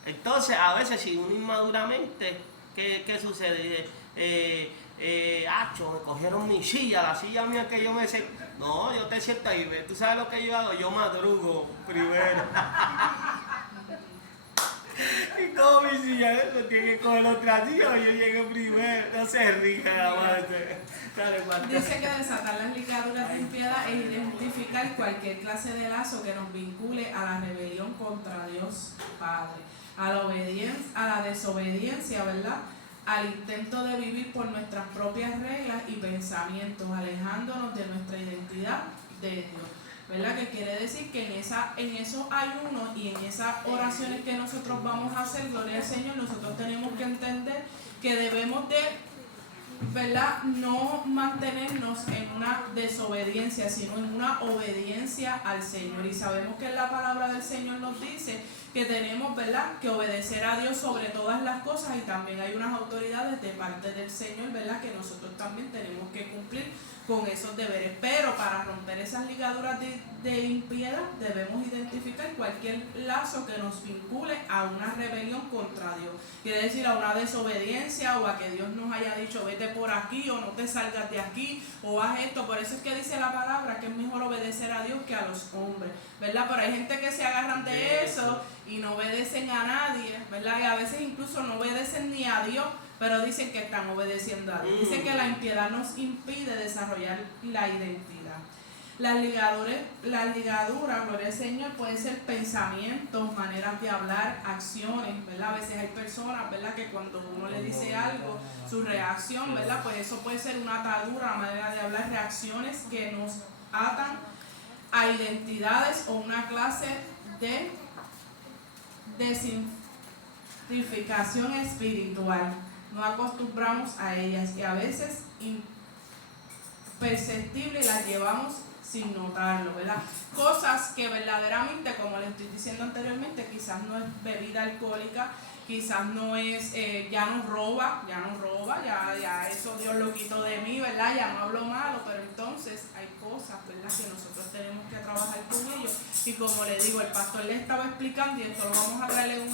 Entonces, a veces, si uno inmaduramente, ¿qué sucede? Me cogieron mi silla, la silla mía que yo me senté. No, yo te siento ahí, ¿ves? ¿Tú sabes lo que yo hago? Yo madrugo primero. Y como mi silla, eso tiene que coger otra silla, yo llegué primero. No se ría, avance. Dale, Marta. Dice que desatar las ligaduras de impiedad es identificar cualquier clase de lazo que nos vincule a la rebelión contra Dios Padre, a la desobediencia, ¿verdad? Al intento de vivir por nuestras propias reglas y pensamientos, alejándonos de nuestra identidad de Dios. ¿Verdad? Que quiere decir que en esos ayunos y en esas oraciones que nosotros vamos a hacer, gloria al Señor, nosotros tenemos que entender que debemos de, ¿verdad? No mantenernos en una desobediencia, sino en una obediencia al Señor. Y sabemos que la palabra del Señor nos dice que tenemos, ¿verdad?, que obedecer a Dios sobre todas las cosas, y también hay unas autoridades de parte del Señor, ¿verdad?, que nosotros también tenemos que cumplir con esos deberes. Pero para romper esas ligaduras de impiedad debemos identificar cualquier lazo que nos vincule a una rebelión contra Dios. Quiere decir a una desobediencia o a que Dios nos haya dicho vete por aquí o no te salgas de aquí o haz esto. Por eso es que dice la palabra que es mejor obedecer a Dios que a los hombres, ¿verdad? Pero hay gente que se agarran de eso y no obedecen a nadie, ¿verdad? Y a veces incluso no obedecen ni a Dios, pero dicen que están obedeciendo a Dios. Dice que la impiedad nos impide desarrollar la identidad. Las ligaduras, gloria al Señor, pueden ser pensamientos, maneras de hablar, acciones, ¿verdad? A veces hay personas, ¿verdad?, que cuando uno le dice algo, su reacción, ¿verdad?, pues eso puede ser una atadura, una manera de hablar, reacciones que nos atan a identidades o una clase de desintoxicación espiritual. No acostumbramos a ellas y a veces imperceptibles las llevamos sin notarlo, ¿verdad? Cosas que verdaderamente, como les estoy diciendo anteriormente, quizás no es bebida alcohólica, quizás no es, ya no roba, ya eso Dios lo quitó de mí, ¿verdad? Ya no hablo malo, pero entonces hay cosas, ¿verdad?, que nosotros tenemos que trabajar con ellos. Y como le digo, el pastor le estaba explicando, y esto lo vamos a traer en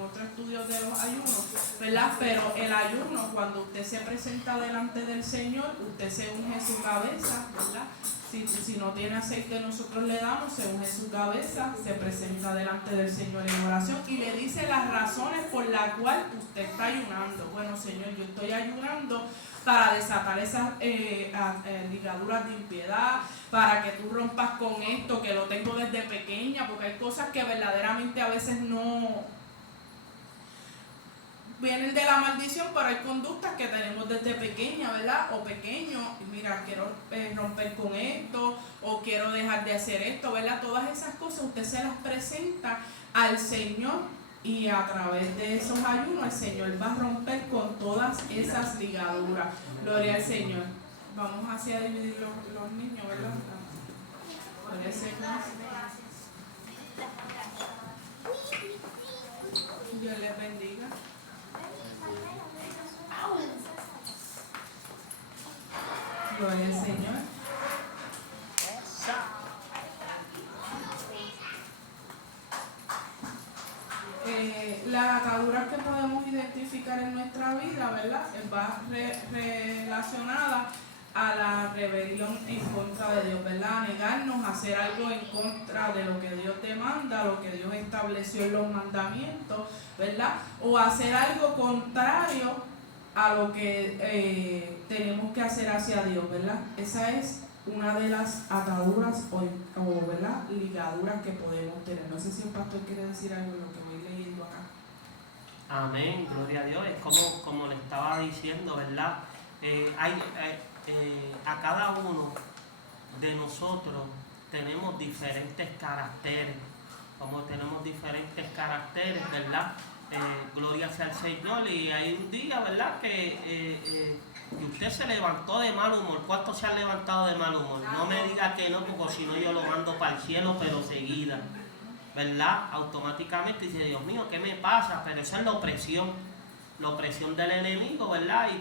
otro estudio de los ayunos, ¿verdad? Pero el ayuno, cuando usted se presenta delante del Señor, usted se unge su cabeza, ¿verdad? Si no tiene aceite, nosotros le damos, se unge su cabeza, se presenta delante del Señor en oración y le dice las razones por las cuales usted está ayunando. Bueno, Señor, yo estoy ayunando para desatar esas ligaduras de impiedad, para que tú rompas con esto, que lo tengo desde pequeña, porque hay cosas que verdaderamente a veces no vienen de la maldición, pero hay conductas que tenemos desde pequeña, ¿verdad? O pequeño, y mira, quiero romper con esto, o quiero dejar de hacer esto, ¿verdad? Todas esas cosas usted se las presenta al Señor y a través de esos ayunos el Señor va a romper con todas esas ligaduras. Gloria al Señor. Vamos hacia dividir los niños, ¿verdad? Gloria al Señor. Dios les bendiga. Gloria al Señor. identificar en nuestra vida, ¿verdad? Va relacionada a la rebelión en contra de Dios, ¿verdad? A negarnos a hacer algo en contra de lo que Dios demanda, lo que Dios estableció en los mandamientos, ¿verdad? O hacer algo contrario a lo que tenemos que hacer hacia Dios, ¿verdad? Esa es una de las ataduras o ¿verdad? Ligaduras que podemos tener. No sé si el pastor quiere decir algo en lo que voy leyendo acá. Amén, gloria a Dios. Es como le estaba diciendo, ¿verdad? A cada uno de nosotros tenemos diferentes caracteres, como tenemos diferentes caracteres, ¿verdad? Gloria sea al Señor. Y hay un día, ¿verdad? Que usted se levantó de mal humor. ¿Cuántos se han levantado de mal humor? No me diga que no, porque si no yo lo mando para el cielo, pero seguida, ¿verdad? Automáticamente dice, Dios mío, ¿qué me pasa? Pero esa es la opresión del enemigo, ¿verdad? Y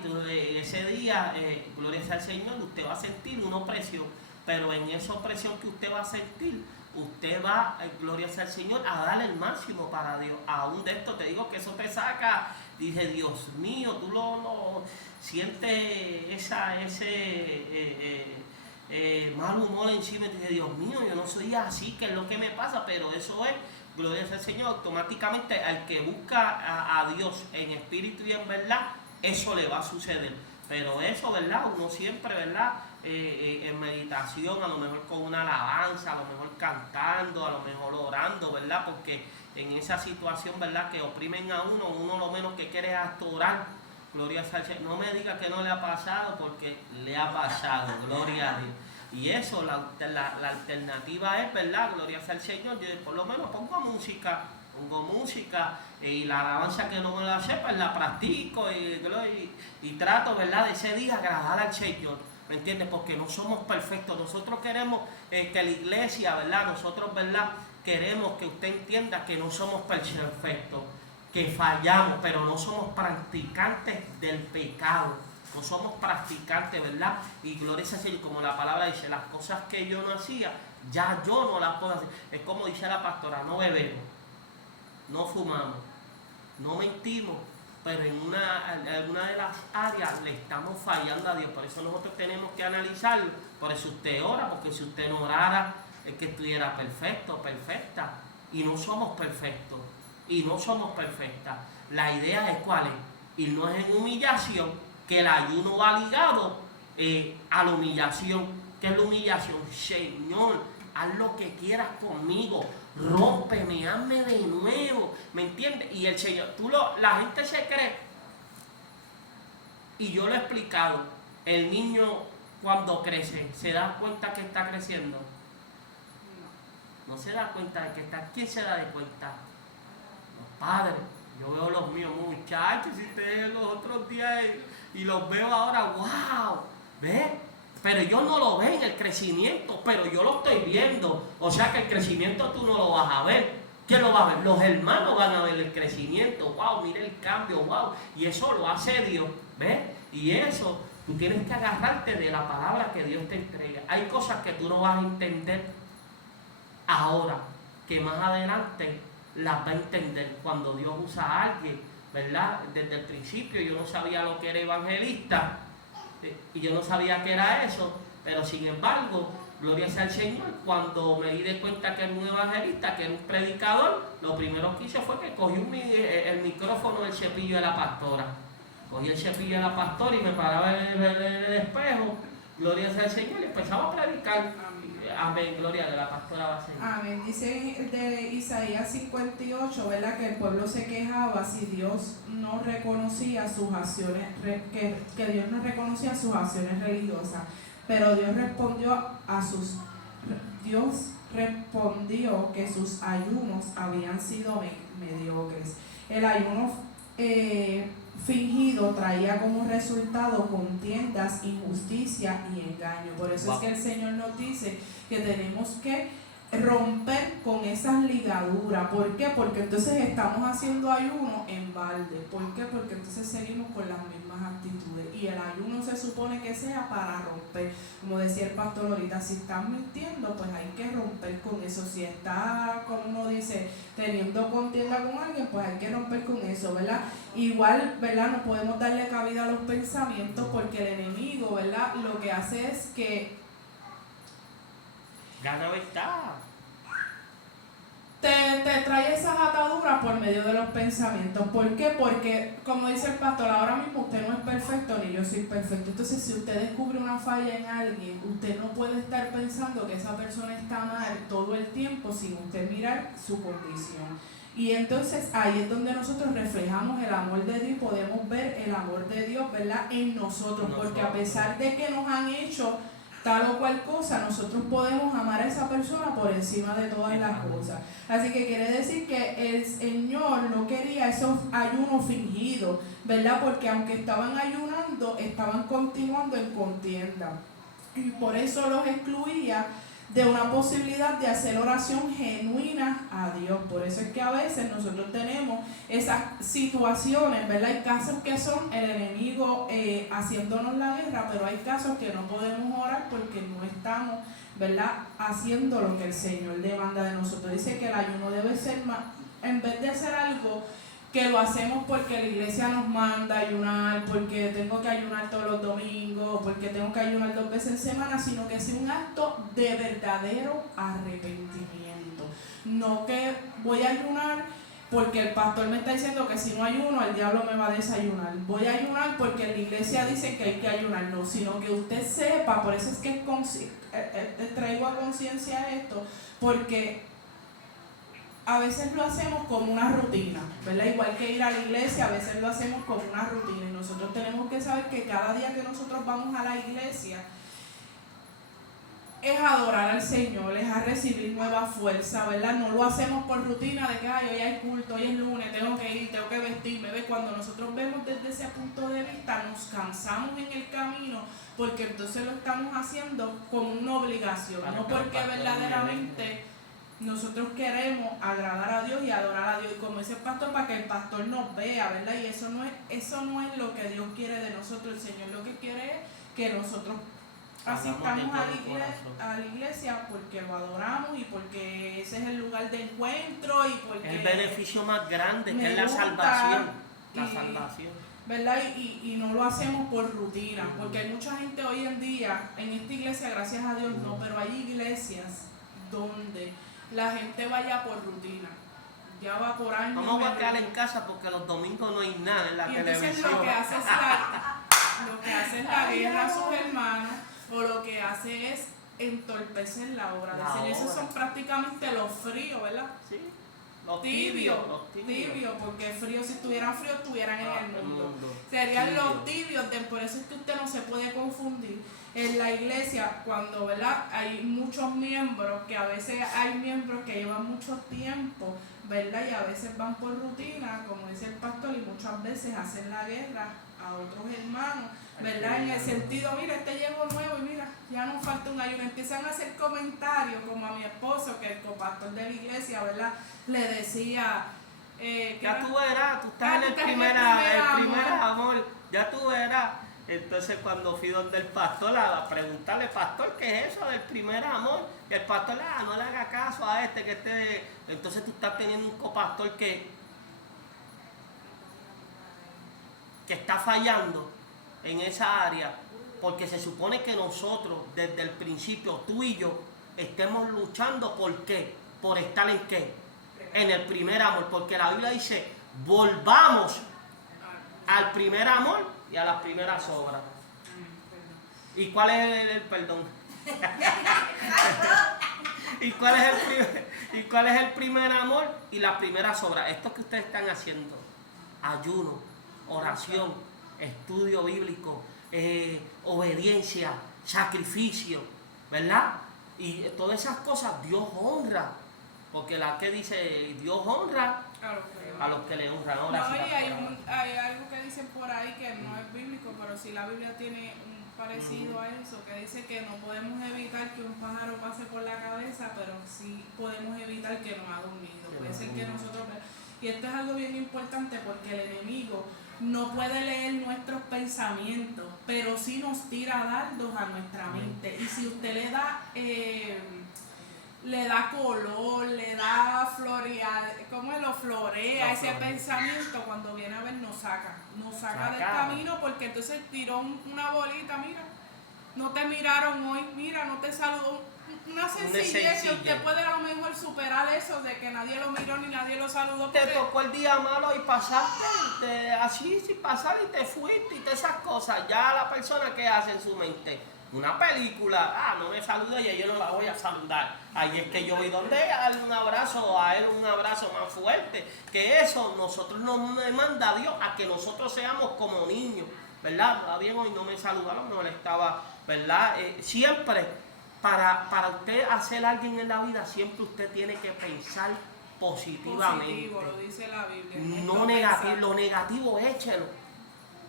ese día, gloria sea al Señor, usted va a sentir una opresión, pero en esa opresión que usted va a sentir, usted va, gloria sea al Señor, a dar el máximo para Dios. Aún de esto te digo que eso te saca, dice, Dios mío, tú lo sientes ese mal humor encima, y dice, Dios mío, yo no soy así, ¿qué es lo que me pasa? Pero eso es, gloria sea al Señor, automáticamente al que busca a Dios en espíritu y en verdad, eso le va a suceder. Pero eso, ¿verdad? Uno siempre, ¿verdad? En meditación, a lo mejor con una alabanza, a lo mejor cantando, a lo mejor orando, ¿verdad? Porque en esa situación, ¿verdad? Que oprimen a uno lo menos que quiere es hasta orar. Gloria al Señor. No me diga que no le ha pasado, porque le ha pasado, gloria a Dios. Y eso, la alternativa es, ¿verdad? Gloria al Señor. Yo por lo menos pongo música y la alabanza que no me la sepa, la practico y trato, ¿verdad? De ese día agradar al Señor, ¿me entiendes? Porque no somos perfectos. Nosotros queremos que la iglesia, ¿verdad? Nosotros, ¿verdad? Queremos que usted entienda que no somos perfectos, que fallamos, pero no somos practicantes del pecado. No somos practicantes, ¿verdad? Y gloria al Señor, como la palabra dice, las cosas que yo no hacía, ya yo no las puedo hacer. Es como dice la pastora, no bebemos, no fumamos, no mentimos, pero en alguna de las áreas le estamos fallando a Dios. Por eso nosotros tenemos que analizarlo. Por eso usted ora, porque si usted no orara, es que estuviera perfecto, perfecta. Y no somos perfectos. Y no somos perfectas. La idea es cuál es. Y no es en humillación, que el ayuno va ligado a la humillación. ¿Qué es la humillación? Señor, haz lo que quieras conmigo, rómpeme, hazme de nuevo, ¿me entiendes? Y el Señor, la gente se cree, y yo lo he explicado, el niño cuando crece, ¿se da cuenta que está creciendo? No se da cuenta de que está. ¿Quién se da de cuenta? Los padres. Yo veo los míos, muchachos, si ustedes los otros días y los veo ahora, wow, ¿ves? Pero ellos no lo ven, el crecimiento, pero yo lo estoy viendo. O sea que el crecimiento tú no lo vas a ver. ¿Quién lo va a ver? Los hermanos van a ver el crecimiento. Wow, mira el cambio, wow. Y eso lo hace Dios, ¿ves? Y eso, tú tienes que agarrarte de la palabra que Dios te entrega. Hay cosas que tú no vas a entender ahora, que más adelante las va a entender cuando Dios usa a alguien, ¿verdad? Desde el principio yo no sabía lo que era evangelista, y yo no sabía qué era eso, pero sin embargo, gloria sea al Señor, cuando me di de cuenta que era un evangelista, que era un predicador, lo primero que hice fue que cogí el micrófono del cepillo de la pastora. Cogí el cepillo de la pastora y me paraba en el espejo, gloria sea al Señor, y empezaba a predicar. Amén, gloria de la pastora va a seguir. Amén. Dice de Isaías 58, ¿verdad? Que el pueblo se quejaba si Dios no reconocía sus acciones, que Dios no reconocía sus acciones religiosas. Pero Dios respondió que sus ayunos habían sido mediocres. El ayuno fingido traía como resultado contiendas, injusticia y engaño. Por eso es que el Señor nos dice que tenemos que romper con esas ligaduras. ¿Por qué? Porque entonces estamos haciendo ayuno en balde. ¿Por qué? Porque entonces seguimos con las mismas actitudes. Y el ayuno se supone que sea para romper. Como decía el pastor ahorita, si estás mintiendo, pues hay que romper con eso. Si estás, como uno dice, teniendo contienda con alguien, pues hay que romper con eso, ¿verdad? Igual, ¿verdad? No podemos darle cabida a los pensamientos porque el enemigo, ¿verdad? Lo que hace es que gana ventaja. te trae esas ataduras por medio de los pensamientos. ¿Por qué? Porque, como dice el pastor, ahora mismo usted no es perfecto ni yo soy perfecto. Entonces, si usted descubre una falla en alguien, usted no puede estar pensando que esa persona está mal todo el tiempo sin usted mirar su condición. Y entonces ahí es donde nosotros reflejamos el amor de Dios y podemos ver el amor de Dios, ¿verdad?, en nosotros. Porque a pesar de que nos han hecho tal o cual cosa, nosotros podemos amar a esa persona por encima de todas las cosas. Así que quiere decir que el Señor no quería esos ayunos fingidos, ¿verdad? Porque aunque estaban ayunando, estaban continuando en contienda. Y por eso los excluía de una posibilidad de hacer oración genuina a Dios. Por eso es que a veces nosotros tenemos esas situaciones, ¿verdad? Hay casos que son el enemigo haciéndonos la guerra, pero hay casos que no podemos orar porque no estamos, ¿verdad?, haciendo lo que el Señor demanda de nosotros. Dice que el ayuno debe ser más, en vez de hacer algo que lo hacemos porque la iglesia nos manda ayunar, porque tengo que ayunar todos los domingos, porque tengo que ayunar 2 veces en semana, sino que sea un acto de verdadero arrepentimiento. No que voy a ayunar porque el pastor me está diciendo que si no ayuno el diablo me va a desayunar. Voy a ayunar porque la iglesia dice que hay que ayunar, no, sino que usted sepa. Por eso es que traigo a conciencia esto, porque a veces lo hacemos como una rutina, ¿verdad? Igual que ir a la iglesia, a veces lo hacemos como una rutina. Y nosotros tenemos que saber que cada día que nosotros vamos a la iglesia es adorar al Señor, es a recibir nueva fuerza, ¿verdad? No lo hacemos por rutina de que hoy hay culto, hoy es lunes, tengo que ir, tengo que vestirme. ¿Ves? Cuando nosotros vemos desde ese punto de vista, nos cansamos en el camino porque entonces lo estamos haciendo como una obligación, no porque verdaderamente nosotros queremos agradar a Dios y adorar a Dios. Y como dice el pastor, para que el pastor nos vea, ¿verdad? Y eso no es lo que Dios quiere de nosotros. El Señor lo que quiere es que nosotros asistamos a la iglesia porque lo adoramos y porque ese es el lugar de encuentro y porque el beneficio más grande que es la gusta, salvación. La salvación, ¿verdad? Y no lo hacemos por rutina, porque hay mucha gente hoy en día, en esta iglesia, gracias a Dios no, pero hay iglesias donde la gente vaya por rutina, ya va por años. Vamos a quedar en casa porque los domingos no hay nada en la televisión. Entonces lo que hace es la guerra a sus hermanos, o lo que hace es entorpecer la obra del Señor. Esos son prácticamente los fríos, ¿verdad? Sí. Los tibios, porque frío, si estuvieran fríos, estuvieran en el mundo. Serían tibio. Los tibios, por eso es que usted no se puede confundir. En la iglesia, cuando, ¿verdad?, hay muchos miembros, que a veces hay miembros que llevan mucho tiempo, ¿verdad?, y a veces van por rutina, como dice el pastor, y muchas veces hacen la guerra a otros hermanos, ¿verdad?, en el sentido, mira, este llegó nuevo y mira, ya nos falta un ayuno. Empiezan a hacer comentarios, como a mi esposo, que el copastor de la iglesia, ¿verdad?, le decía, ya tú verás, tú estás en el primer amor, ya tú verás. Entonces cuando fui donde el pastor a preguntarle, pastor, ¿qué es eso del primer amor? Y el pastor, no le haga caso a este. Entonces tú estás teniendo un copastor que está fallando en esa área, porque se supone que nosotros desde el principio, tú y yo, estemos luchando. ¿Por qué? Por estar en qué, en el primer amor, porque la Biblia dice, volvamos al primer amor y a las primeras obras. ¿Y cuál es el perdón? ¿Y cuál es el primer amor y las primeras obras? Esto que ustedes están haciendo, ayuno, oración, estudio bíblico, obediencia, sacrificio, ¿verdad? Y todas esas cosas Dios honra, porque la que dice Dios honra a los que le honran. Ahora no, y hay algo que dicen por ahí que no es bíblico, pero sí la Biblia tiene un parecido a eso, que dice que no podemos evitar que un pájaro pase por la cabeza, pero sí podemos evitar que nos haga un nido. Puede ser que nosotros... Y esto es algo bien importante porque el enemigo no puede leer nuestros pensamientos, pero sí nos tira dardos a nuestra mente. Y si usted le da color, le da florear, ¿cómo lo florea ese pensamiento? Cuando viene a ver nos saca del camino, porque entonces tiró una bolita, mira, no te miraron hoy, mira, no te saludó. Una sencillez que usted puede a lo mejor superar eso de que nadie lo miró ni nadie lo saludó. Te tocó el día malo y pasaste así sin pasar y te fuiste y todas esas cosas. Ya la persona que hace en su mente una película, no me saluda y yo no la voy a saludar. Ahí es que yo voy donde a darle un abrazo, a él un abrazo más fuerte. Que eso nosotros nos manda a Dios a que nosotros seamos como niños, ¿verdad? Bien, hoy no me saludaron, no le estaba, ¿verdad? Siempre. Para usted hacer a alguien en la vida, siempre usted tiene que pensar positivamente. Positivo, lo dice la Biblia. No negativo, lo negativo échelo.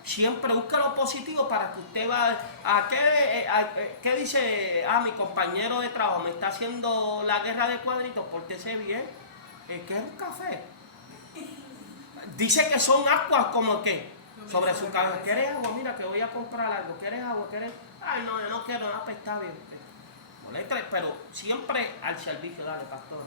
Siempre busque lo positivo para que usted va a ¿qué dice? Mi compañero de trabajo me está haciendo la guerra de cuadritos, pórtese bien. ¿Qué es un café? Dice que son aguas como que sobre su cabeza. ¿Quieres agua? Mira que voy a comprar algo. ¿Quieres agua? ¿Quieres? Ay, no, yo no quiero nada, pues está bien. Pero siempre al servicio, dale, pastor.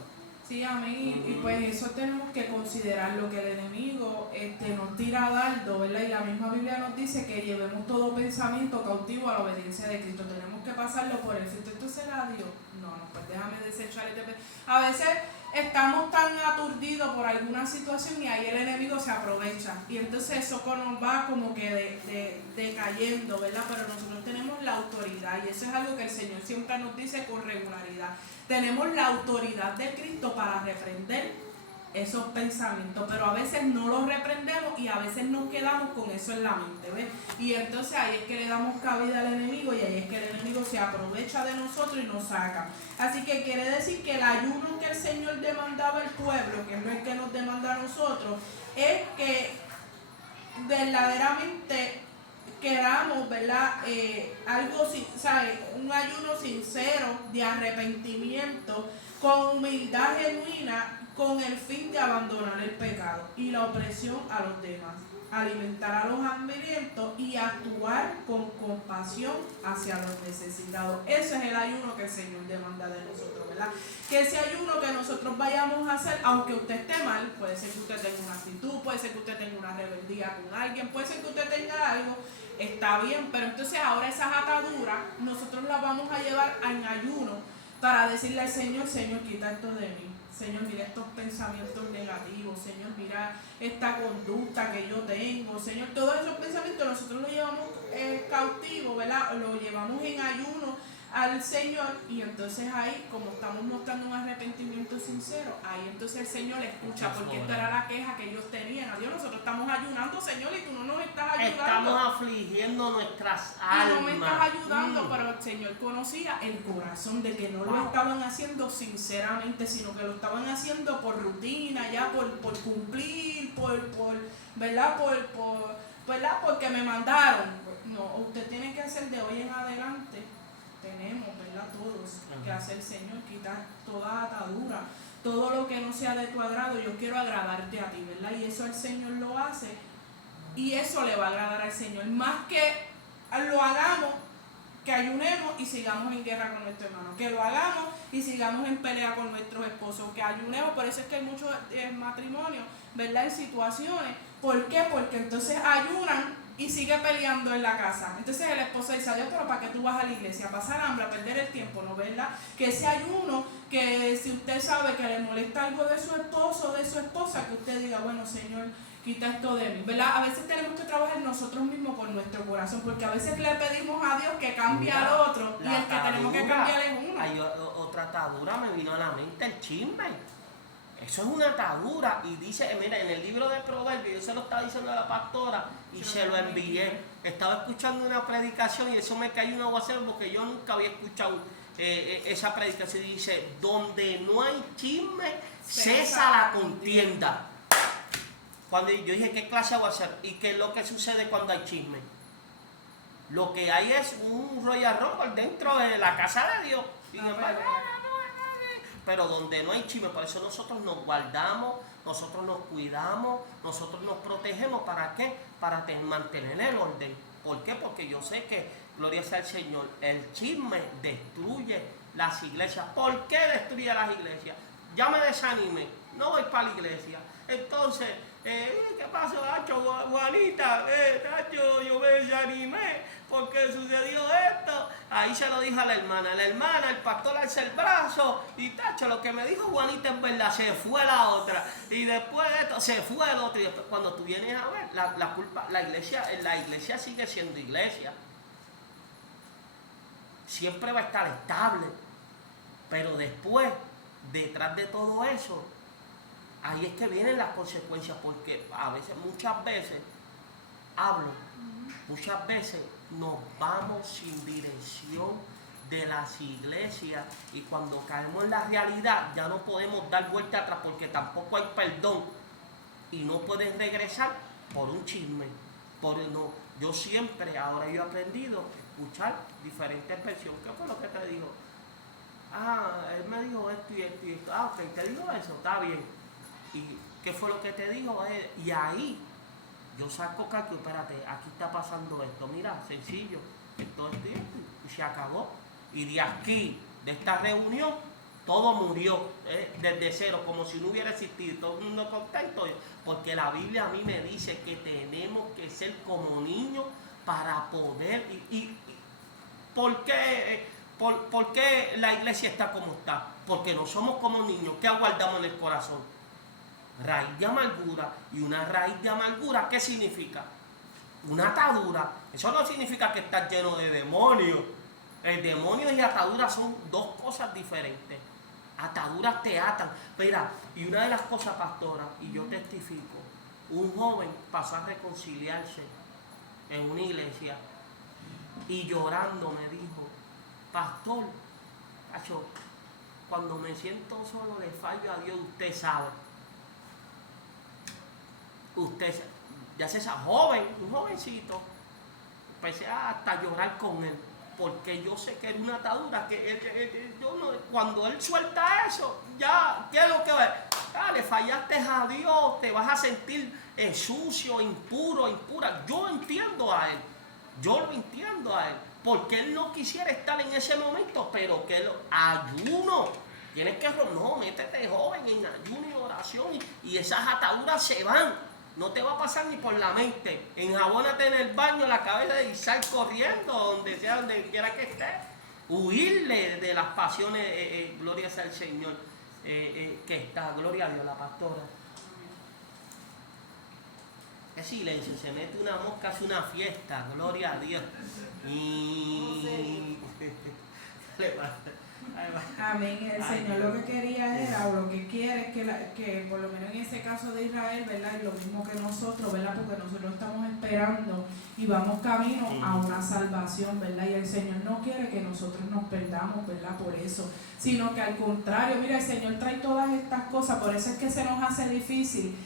Sí, amén. Y pues eso tenemos que considerar lo que el enemigo nos tira a dardo, ¿verdad? Y la misma Biblia nos dice que llevemos todo pensamiento cautivo a la obediencia de Cristo. Tenemos que pasarlo por el filtro. ¿Esto será Dios? No, pues déjame desechar este pensamiento. A veces estamos tan aturdidos por alguna situación y ahí el enemigo se aprovecha. Y entonces eso nos va como que decayendo, ¿verdad? Pero nosotros tenemos la autoridad y eso es algo que el Señor siempre nos dice con regularidad. Tenemos la autoridad de Cristo para reprender esos pensamientos, pero a veces no los reprendemos y a veces nos quedamos con eso en la mente, ¿ves? Y entonces ahí es que le damos cabida al enemigo y ahí es que el enemigo se aprovecha de nosotros y nos saca. Así que quiere decir que el ayuno que el Señor demandaba al pueblo, que no es que nos demanda a nosotros, es que verdaderamente queramos, ¿verdad? Algo, ¿sabes? Un ayuno sincero de arrepentimiento, con humildad genuina, con el fin de abandonar el pecado y la opresión a los demás, alimentar a los hambrientos y actuar con compasión hacia los necesitados. Ese es el ayuno que el Señor demanda de nosotros, ¿verdad? Que ese ayuno que nosotros vayamos a hacer, aunque usted esté mal, puede ser que usted tenga una actitud, puede ser que usted tenga una rebeldía con alguien, puede ser que usted tenga algo, está bien, pero entonces ahora esas ataduras nosotros las vamos a llevar en ayuno para decirle al Señor, Señor, quita esto de mí. Señor, mira estos pensamientos negativos. Señor, mira esta conducta que yo tengo. Señor, todos esos pensamientos nosotros los llevamos cautivos, ¿verdad? Lo llevamos en ayuno al Señor y entonces ahí, como estamos mostrando un arrepentimiento sincero, ahí entonces el Señor escucha, porque esta era la queja que ellos tenían. Adiós, nosotros estamos ayunando, Señor, y tú no nos estás ayudando. Estamos afligiendo nuestras almas. Y no me estás ayudando, pero el Señor conocía el corazón de que no lo estaban haciendo sinceramente, sino que lo estaban haciendo por rutina, ya por cumplir, ¿verdad? ¿Verdad? Porque me mandaron. No, usted tiene que hacer de hoy en adelante. Tenemos, ¿verdad? Todos que hacer, Señor, quitar toda atadura, todo lo que no sea de tu agrado. Yo quiero agradarte a ti, ¿verdad? Y eso el Señor lo hace y eso le va a agradar al Señor. Más que lo hagamos, que ayunemos y sigamos en guerra con nuestro hermano, que lo hagamos y sigamos en pelea con nuestros esposos, que ayunemos. Por eso es que hay muchos matrimonios, ¿verdad? En situaciones. ¿Por qué? Porque entonces ayunan y sigue peleando en la casa. Entonces el esposo dice, adiós, pero ¿para qué tú vas a la iglesia? A pasar hambre, a perder el tiempo, ¿no? ¿Verdad? Que ese ayuno, que si usted sabe que le molesta algo de su esposo o de su esposa, que usted diga, bueno, Señor, quita esto de mí, ¿verdad? A veces tenemos que trabajar nosotros mismos por nuestro corazón, porque a veces le pedimos a Dios que cambie al otro y el que tenemos que cambiar es uno. Hay otra atadura, me vino a la mente, el chisme. Eso es una atadura. Y dice, mira, en el libro de Proverbios, yo se lo estaba diciendo a la pastora y se lo envié. Estaba escuchando una predicación y eso me cayó un aguacero porque yo nunca había escuchado esa predicación. Y dice, donde no hay chisme, cesa la contienda. Cuando yo dije, ¿qué clase de aguacero? ¿Y qué es lo que sucede cuando hay chisme? Lo que hay es un Royal Rumble dentro de la casa de Dios. Sin embargo, pero donde no hay chisme, por eso nosotros nos guardamos, nosotros nos cuidamos, nosotros nos protegemos. ¿Para qué? Para mantener el orden. ¿Por qué? Porque yo sé que, gloria sea al Señor, el chisme destruye las iglesias. ¿Por qué destruye las iglesias? Ya me desanimé, no voy para la iglesia. Entonces, ¿qué pasó, Nacho, Juanita? Nacho, yo me desanimé porque sucedió esto. Ahí se lo dijo a la hermana, el pastor alza el brazo y Tacho, lo que me dijo Juanita es verdad, se fue la otra. Y después de esto, se fue el otro. Y después, cuando tú vienes a ver, la culpa, la iglesia sigue siendo iglesia. Siempre va a estar estable. Pero después, detrás de todo eso, ahí es que vienen las consecuencias, porque a veces, muchas veces nos vamos sin dirección de las iglesias y cuando caemos en la realidad ya no podemos dar vuelta atrás porque tampoco hay perdón y no puedes regresar por un chisme. Yo siempre, ahora yo he aprendido a escuchar diferentes versiones. ¿Qué fue lo que te dijo? Él me dijo esto y esto y esto. Ok, te dijo eso, está bien. ¿Y qué fue lo que te dijo él? Y ahí yo saco cálculo, espérate, aquí está pasando esto, mira, sencillo, esto y se acabó. Y de aquí, de esta reunión, todo murió desde cero, como si no hubiera existido, todo el mundo contento, porque la Biblia a mí me dice que tenemos que ser como niños para poder, ¿por qué? ¿Por qué la iglesia está como está? Porque no somos como niños, ¿qué aguardamos en el corazón? Raíz de amargura. Y una raíz de amargura, ¿qué significa? Una atadura. Eso no significa que estás lleno de demonios. El demonio y atadura son dos cosas diferentes. Ataduras te atan. Mira, y una de las cosas, pastora, y yo testifico, un joven pasó a reconciliarse en una iglesia y llorando me dijo, pastor, cuando me siento solo le fallo a Dios, usted sabe. Usted ya se sabe, un jovencito, empecé hasta llorar con él, porque yo sé que era una atadura, cuando él suelta eso, ya, ¿qué es lo que va? Le fallaste a Dios, te vas a sentir sucio, impuro, impura. Yo entiendo a él, yo lo entiendo a él, porque él no quisiera estar en ese momento, pero que ayuno, tienes que, no, métete joven en ayuno y oración, y esas ataduras se van. No te va a pasar ni por la mente. Enjabónate en el baño la cabeza y sal corriendo donde quiera que estés. Huirle de las pasiones, gloria sea al Señor, que está, gloria a Dios, la pastora. Qué silencio, se mete una mosca, hace una fiesta, gloria a Dios. Amén. El Señor lo que quería era, o lo que quiere, es que por lo menos en ese caso de Israel, ¿verdad? Es lo mismo que nosotros, ¿verdad? Porque nosotros estamos esperando y vamos camino a una salvación, ¿verdad? Y el Señor no quiere que nosotros nos perdamos, ¿verdad? Por eso, sino que al contrario, mira, el Señor trae todas estas cosas, por eso es que se nos hace difícil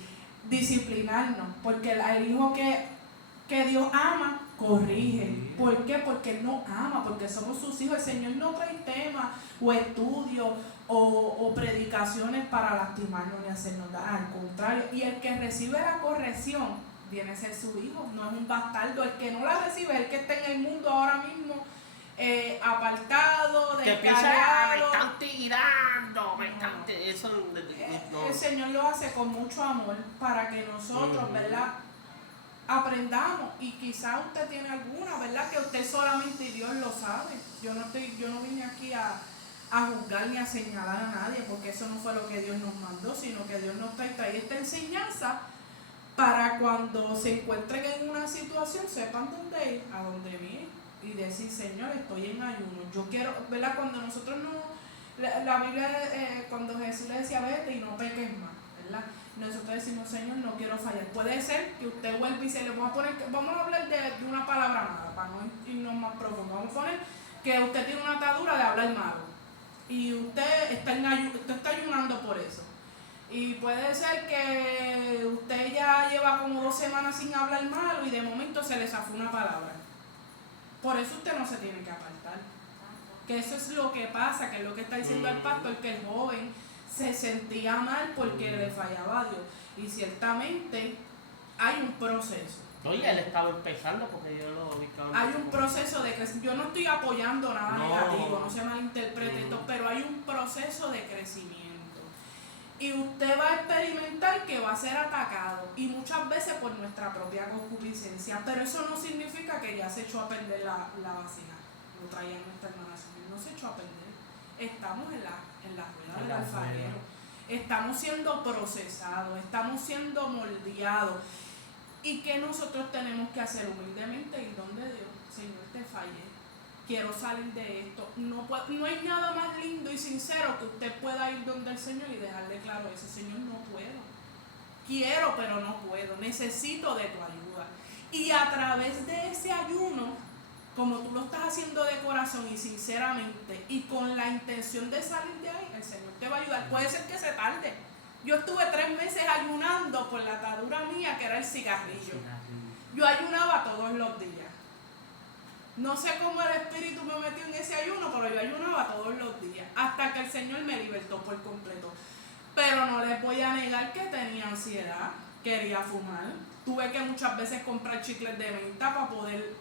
disciplinarnos, porque el hijo que Dios ama, corrige. ¿Por qué? Porque Él nos ama, porque somos sus hijos. El Señor no trae temas o estudios o predicaciones para lastimarnos ni hacernos daño, al contrario. Y el que recibe la corrección viene a ser su hijo, no es un bastardo. El que no la recibe es el que está en el mundo ahora mismo, apartado, descargado. Me están tirando, eso no. El Señor lo hace con mucho amor para que nosotros, ¿verdad?, aprendamos. Y quizás usted tiene alguna, ¿verdad?, que usted solamente Dios lo sabe. Yo no vine aquí a juzgar ni a señalar a nadie, porque eso no fue lo que Dios nos mandó, sino que Dios nos trae esta enseñanza para cuando se encuentren en una situación sepan dónde ir, a dónde vienen y decir, Señor, estoy en ayuno. Yo quiero, ¿verdad?, cuando nosotros la Biblia, cuando Jesús le decía, vete y no peques más, ¿verdad? Nosotros decimos, Señor, no quiero fallar. Puede ser que usted vuelva y se le vamos a hablar de una palabra mala, para no irnos más profundo. Vamos a poner que usted tiene una atadura de hablar malo y usted está ayunando por eso. Y puede ser que usted ya lleva como 2 semanas sin hablar malo y de momento se le zafó una palabra. Por eso usted no se tiene que apartar. Que eso es lo que pasa, que es lo que está diciendo el pastor, que el joven se sentía mal porque le fallaba a Dios. Y ciertamente hay un proceso. Oye, él estaba empezando porque yo lo ubicaba. Hay un proceso de crecimiento. Yo no estoy apoyando nada No. negativo, no se malinterprete esto, pero hay un proceso de crecimiento. Y usted va a experimentar que va a ser atacado, y muchas veces por nuestra propia concupiscencia, pero eso no significa que ya se echó a perder la vasija. Lo traía nuestra hermana Sonia, no se echó a perder. Estamos en la rueda del alfarero, estamos siendo procesados, estamos siendo moldeados. ¿Y qué nosotros tenemos que hacer? Humildemente ir donde Dios. Señor, te fallé, quiero salir de esto. No hay nada más lindo y sincero que usted pueda ir donde el Señor y dejarle claro eso. Señor, no puedo, quiero pero no puedo, necesito de tu ayuda. Y a través de ese ayuno, como tú lo estás haciendo de corazón y sinceramente y con la intención de salir de ahí, el Señor te va a ayudar. Puede ser que se tarde. Yo estuve 3 meses ayunando por la atadura mía, que era el cigarrillo. Yo ayunaba todos los días. No sé cómo el Espíritu me metió en ese ayuno, pero yo ayunaba todos los días, hasta que el Señor me libertó por completo. Pero no les voy a negar que tenía ansiedad, quería fumar. Tuve que muchas veces comprar chicles de menta para poder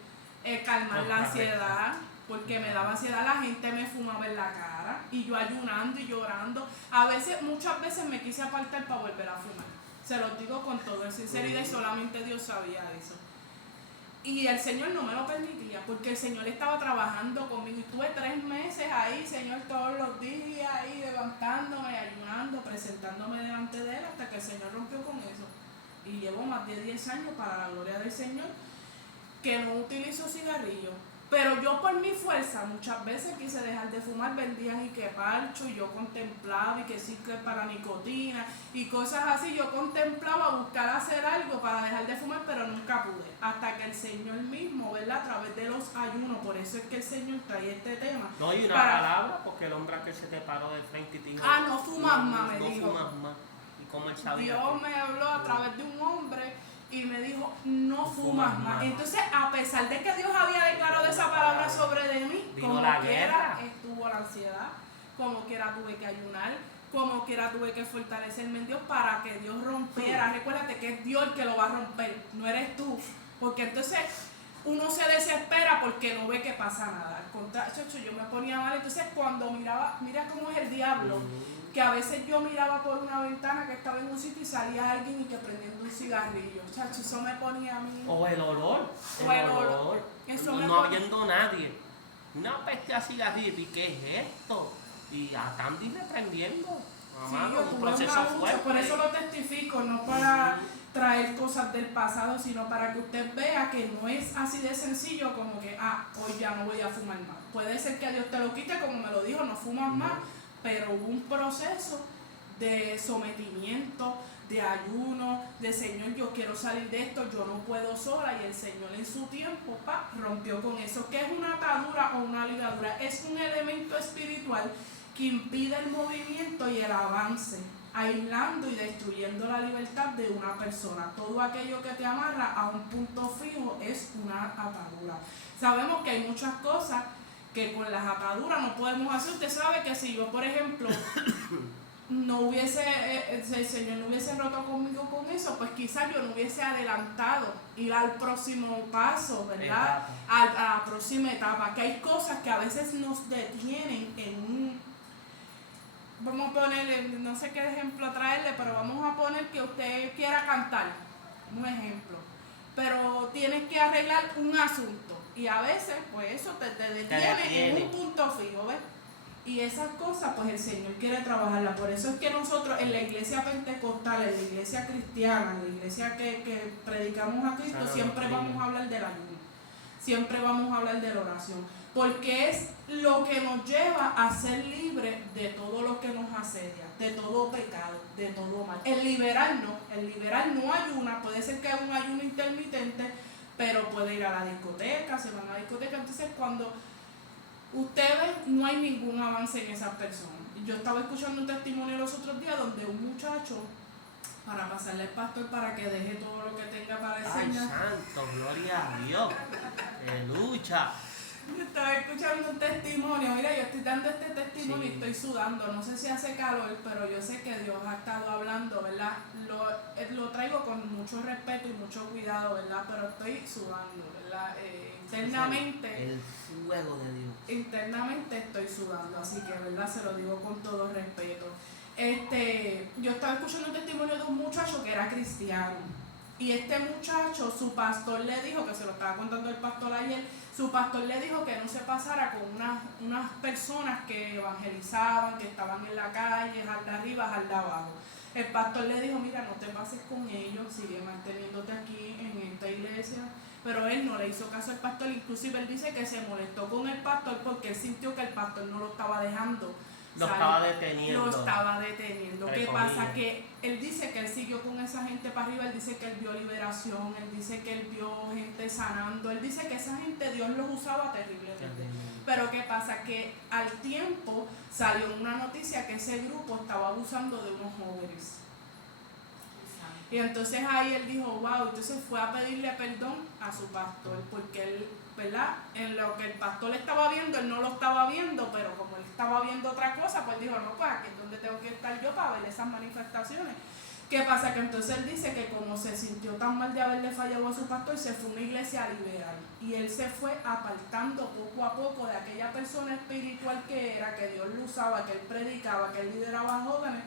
calmar la ansiedad, porque me daba ansiedad, la gente me fumaba en la cara, y yo ayunando y llorando. Muchas veces me quise apartar para volver a fumar. Se los digo con toda sinceridad y solamente Dios sabía eso. Y el Señor no me lo permitía, porque el Señor estaba trabajando conmigo. Y estuve 3 meses ahí, Señor, todos los días, ahí levantándome, ayunando, presentándome delante de Él, hasta que el Señor rompió con eso. Y llevo más de 10 años, para la gloria del Señor, que no utilizo cigarrillos. Pero yo por mi fuerza muchas veces quise dejar de fumar, vendían y que parcho, y yo contemplaba y que cicle para nicotina y cosas así. Yo contemplaba buscar hacer algo para dejar de fumar, pero nunca pude. Hasta que el Señor mismo, ¿verdad? A través de los ayunos, por eso es que el Señor trae este tema. No hay una palabra, porque el hombre que se te paró de frente y te dijo: no fumas más, me dijo. No fumas más. ¿Y cómo él sabía? Dios me habló a través de un hombre y me dijo: no fumas más. Entonces, a pesar de que Dios había declarado esa palabra sobre de mí, como quiera estuvo la ansiedad, como quiera tuve que ayunar, como quiera tuve que fortalecerme en Dios para que Dios rompiera. Recuérdate que es Dios el que lo va a romper, no eres tú. Porque entonces uno se desespera porque no ve que pasa nada. Al contrario, yo me ponía mal. Entonces cuando miraba, mira cómo es el diablo, que a veces yo miraba por una ventana que estaba en un sitio y salía alguien y que prendiendo un cigarrillo. Chacho, eso me ponía a mí. O el olor. Eso no habiendo nadie. Una peste a cigarrillo. ¿Y qué es esto? Y a Tandy reprendiendo. Mamá, yo un tuve proceso un fuerte. por eso lo testifico, no para traer cosas del pasado, sino para que usted vea que no es así de sencillo como que, hoy ya no voy a fumar más. Puede ser que Dios te lo quite, como me lo dijo, no fumas más, pero hubo un proceso de sometimiento, de ayuno, de Señor, yo quiero salir de esto, yo no puedo sola, y el Señor en su tiempo rompió con eso. ¿Qué es una atadura o una ligadura? Es un elemento espiritual que impide el movimiento y el avance, aislando y destruyendo la libertad de una persona. Todo aquello que te amarra a un punto fijo es una atadura. Sabemos que hay muchas cosas que con las ataduras no podemos hacer. Usted sabe que si yo, por ejemplo, el Señor no hubiese roto conmigo con eso, pues quizás yo no hubiese adelantado ir al próximo paso, ¿verdad? A la próxima etapa. Que hay cosas que a veces nos detienen vamos a ponerle, no sé qué ejemplo traerle, pero vamos a poner que usted quiera cantar, un ejemplo, pero tienes que arreglar un asunto y a veces pues eso te detiene en un punto fijo, ¿ves? Y esas cosas pues el Señor quiere trabajarlas. Por eso es que nosotros en la iglesia pentecostal, en la iglesia cristiana, en la iglesia que predicamos a Cristo, siempre vamos a hablar del ayuno, siempre vamos a hablar de la oración, porque es lo que nos lleva a ser libres de todo lo que nos asedia, de todo pecado, de todo mal. El liberal no ayuna, puede ser que haya un ayuno intermitente, pero puede ir a la discoteca, se van a la discoteca. Entonces cuando ustedes, no hay ningún avance en esas personas. Yo estaba escuchando un testimonio los otros días donde un muchacho, para pasarle al pastor para que deje todo lo que tenga para enseñar. Ay, santo, gloria a Dios. Aleluya. Estaba escuchando un testimonio, mira, yo estoy dando este testimonio y estoy sudando, no sé si hace calor, pero yo sé que Dios ha estado hablando, ¿verdad? Lo traigo con mucho respeto y mucho cuidado, ¿verdad? Pero estoy sudando, ¿verdad? Internamente, El fuego de Dios. internamente estoy sudando, así que, ¿verdad? Se lo digo con todo respeto. Yo estaba escuchando un testimonio de un muchacho que era cristiano. Y este muchacho, su pastor le dijo, que se lo estaba contando el pastor ayer, su pastor le dijo que no se pasara con unas personas que evangelizaban, que estaban en la calle, jalda arriba, jalda abajo. El pastor le dijo, mira, no te pases con ellos, sigue manteniéndote aquí en esta iglesia. Pero él no le hizo caso al pastor, inclusive él dice que se molestó con el pastor porque él sintió que el pastor no lo estaba dejando. Lo estaba deteniendo. Lo estaba deteniendo. ¿Qué Recogida. pasa? Que él dice que él siguió con esa gente para arriba, él dice que él vio liberación, él dice que él vio gente sanando, él dice que esa gente Dios los usaba terriblemente. Pero ¿qué pasa? Que al tiempo salió una noticia que ese grupo estaba abusando de unos jóvenes. Y entonces ahí él dijo, wow, entonces fue a pedirle perdón a su pastor, porque él, ¿verdad? En lo que el pastor estaba viendo, él no lo estaba viendo, pero como él estaba viendo otra cosa, pues dijo, no, pues aquí es donde tengo que estar yo para ver esas manifestaciones. ¿Qué pasa? Que entonces él dice que como se sintió tan mal de haberle fallado a su pastor, se fue a una iglesia liberal. Y él se fue apartando poco a poco de aquella persona espiritual que era, que Dios lo usaba, que él predicaba, que él lideraba a jóvenes,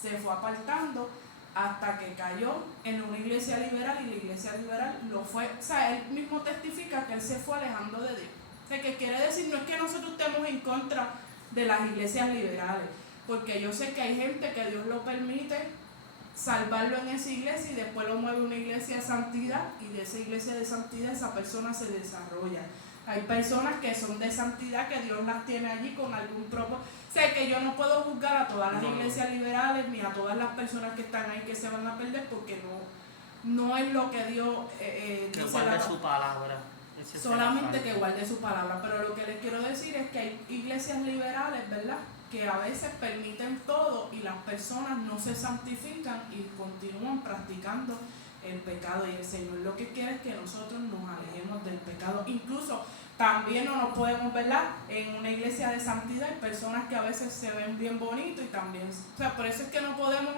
se fue apartando hasta que cayó en una iglesia liberal y la iglesia liberal lo fue, o sea, él mismo testifica que él se fue alejando de Dios. O sea, que quiere decir, no es que nosotros estemos en contra de las iglesias liberales, porque yo sé que hay gente que Dios lo permite salvarlo en esa iglesia y después lo mueve a una iglesia de santidad y de esa iglesia de santidad esa persona se desarrolla. Hay personas que son de santidad que Dios las tiene allí con algún propósito. Sé que yo no puedo juzgar a todas las iglesias liberales ni a todas las personas que están ahí que se van a perder porque no es lo que Dios Que dice. guarde su palabra. Solamente que guarde su palabra. Pero lo que les quiero decir es que hay iglesias liberales, ¿verdad?, que a veces permiten todo y las personas no se santifican y continúan practicando el pecado. Y el Señor lo que quiere es que nosotros nos alejemos del pecado. Incluso también no nos podemos, ¿verdad?, en una iglesia de santidad hay personas que a veces se ven bien bonitos y también, o sea, por eso es que no podemos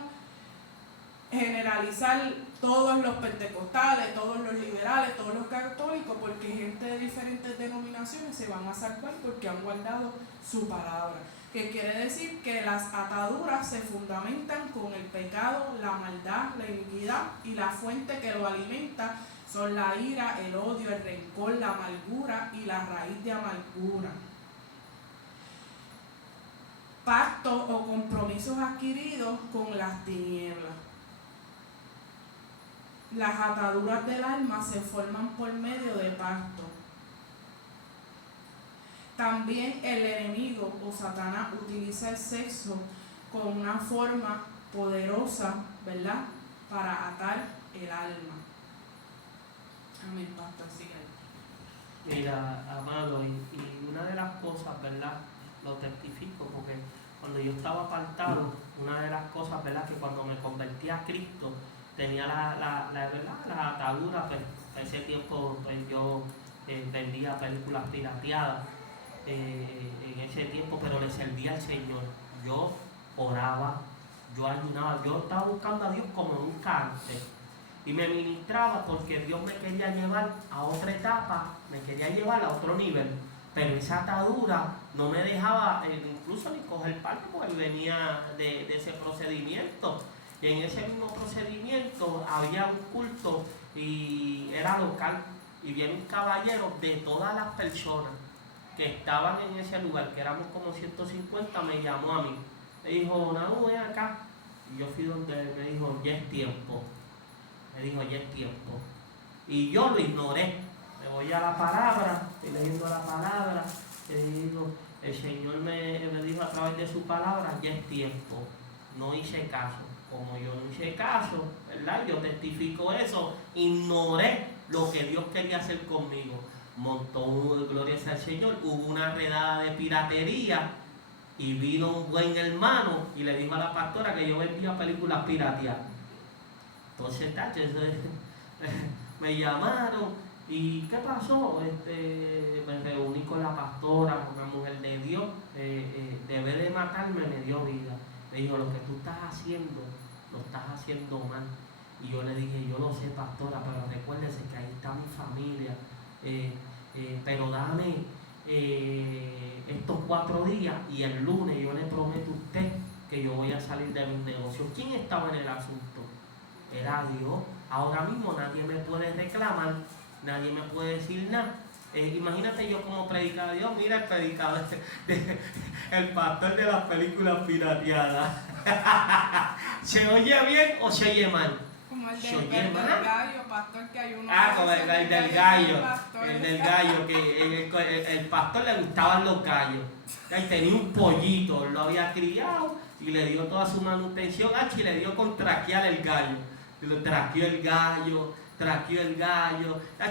generalizar todos los pentecostales, todos los liberales, todos los católicos, porque gente de diferentes denominaciones se van a salvar porque han guardado su palabra. Que quiere decir que las ataduras se fundamentan con el pecado, la maldad, la iniquidad, y la fuente que lo alimenta son la ira, el odio, el rencor, la amargura y la raíz de amargura. Pactos o compromisos adquiridos con las tinieblas. Las ataduras del alma se forman por medio de pactos. También el enemigo o Satanás utiliza el sexo como una forma poderosa, ¿verdad?, para atar el alma. Amén, pastor, sigue. Mira, amado, y una de las cosas, ¿verdad?, lo testifico porque cuando yo estaba apartado, una de las cosas, ¿verdad?, que cuando me convertí a Cristo tenía ¿verdad?, la atadura, pues en ese tiempo pues, yo vendía películas pirateadas en ese tiempo, pero le servía al Señor. Yo oraba, yo ayunaba, yo estaba buscando a Dios como un cáncer y me ministraba porque Dios me quería llevar a otra etapa, me quería llevar a otro nivel, pero esa atadura no me dejaba incluso ni coger parte porque venía de ese procedimiento. Y en ese mismo procedimiento había un culto y era local y viene un caballero de todas las personas que estaban en ese lugar, que éramos como 150, me llamó a mí. Me dijo, Naú, ven acá. Y yo fui donde él, me dijo, ya es tiempo. Me dijo, ya es tiempo. Y yo lo ignoré. Me voy a la palabra, estoy leyendo la palabra, le digo, el Señor me dijo a través de su palabra, ya es tiempo. No hice caso. Como yo no hice caso, ¿verdad?, yo testifico eso, ignoré lo que Dios quería hacer conmigo. Montó, gloria sea al Señor, hubo una redada de piratería y vino un buen hermano y le dijo a la pastora que yo vendía películas pirateadas. Entonces, me llamaron ¿Y qué pasó? Me reuní con la pastora, una mujer de Dios, debe de matarme, me dio vida. Me dijo, lo que tú estás haciendo, lo estás haciendo mal. Y yo le dije, yo lo sé, pastora, pero recuérdese que ahí está mi familia. Pero dame estos 4 días y el lunes yo le prometo a usted que yo voy a salir de mis negocios. ¿Quién estaba en el asunto? Era Dios. Ahora mismo nadie me puede reclamar, nadie me puede decir nada. Imagínate yo como predicador, Dios, mira el predicador, el pastor de las películas pirateadas. ¿Se oye bien o se oye mal? Como el Se del oye mal. gallo, pastor, que hay uno. Como el del gallo, que el pastor le gustaban los gallos. Y tenía un pollito, lo había criado y le dio toda su manutención, y le dio con traquear el gallo. Y lo traqueó el gallo,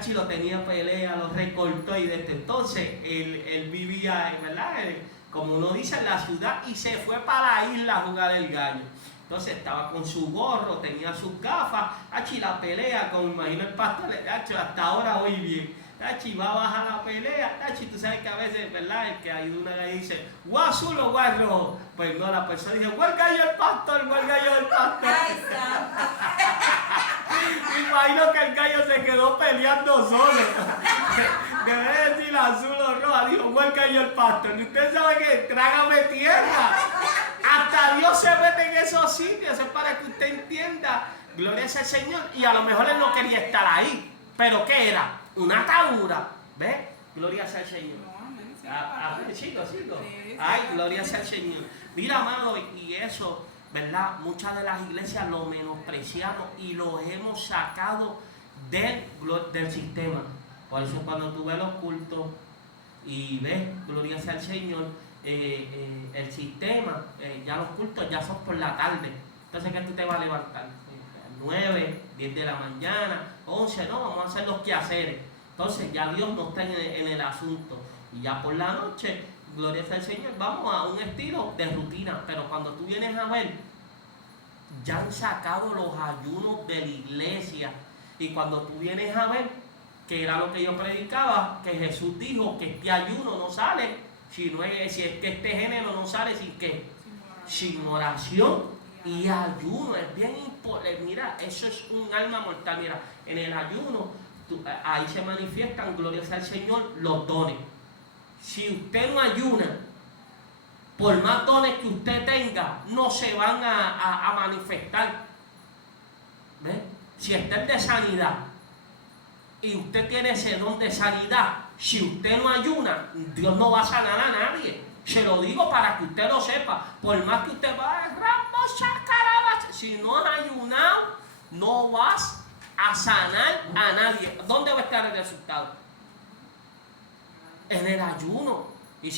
y lo tenía pelea, lo recortó y desde entonces él vivía, ¿verdad? Como uno dice, en la ciudad y se fue para la isla a jugar el gallo. Entonces estaba con su gorro, tenía sus gafas, y la pelea, como imagino el pastor, hasta ahora voy bien. Va a bajar la pelea, tú sabes que a veces, ¿verdad? El que hay una que dice, ¿guau azul o guau rojo? Pues no, la persona dice, ¿cuál gallo el pastor? ¿Cuál gallo el pastor? Imagino que el gallo se quedó peleando solo. Debe decir azul o roja, dijo, ¿cuál gallo el pastor? Y usted sabe que trágame tierra. Hasta Dios se mete en esos sitios, es para que usted entienda, gloria sea al Señor. Y a lo mejor él no quería estar ahí, pero ¿qué era? Una atadura, ¿ves? Gloria sea al Señor. Sigo. Ay, gloria sea al Señor. Mira, amado, y eso, ¿verdad? Muchas de las iglesias lo menospreciamos y lo hemos sacado del sistema. Por eso cuando tú ves los cultos y ves, gloria sea al Señor, el sistema, ya los cultos ya son por la tarde. Entonces, ¿qué tú te vas a levantar? 9, 10 de la mañana, 11, no, vamos a hacer los quehaceres. Entonces ya Dios no está en el asunto. Y ya por la noche, gloria sea al Señor, vamos a un estilo de rutina. Pero cuando tú vienes a ver, ya han sacado los ayunos de la iglesia. Y cuando tú vienes a ver, que era lo que yo predicaba, que Jesús dijo que este ayuno no sale, si es que este género no sale sin oración y ayuno. Es bien importante. Mira, eso es un alma mortal. Mira, en el ayuno, ahí se manifiestan, gloria sea al Señor, los dones. Si usted no ayuna, por más dones que usted tenga, no se van a manifestar. ¿Ves? Si usted es de sanidad y usted tiene ese don de sanidad, si usted no ayuna, Dios no va a sanar a nadie. Se lo digo para que usted lo sepa. Por más que usted vaya, si no has ayunado, no vas a sanar a nadie. ¿Dónde va a estar el resultado? En el ayuno. Y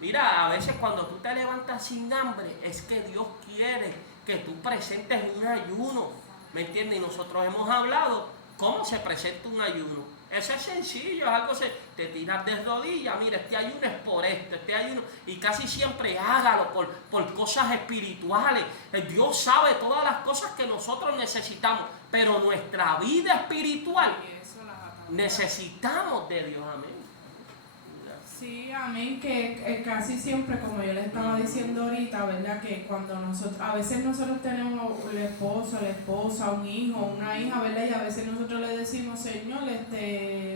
mira, a veces cuando tú te levantas sin hambre, es que Dios quiere que tú presentes un ayuno. ¿Me entiendes? Y nosotros hemos hablado cómo se presenta un ayuno. Eso es sencillo, es algo te tiras de rodillas, mira, este ayuno es por esto, este ayuno, y casi siempre hágalo por cosas espirituales. Dios sabe todas las cosas que nosotros necesitamos, pero nuestra vida espiritual necesitamos de Dios, amén. Sí, amén, que casi siempre, como yo le estaba diciendo ahorita, ¿verdad? Que cuando a veces nosotros tenemos el esposo, la esposa, un hijo, una hija, ¿verdad? Y a veces nosotros le decimos, Señor,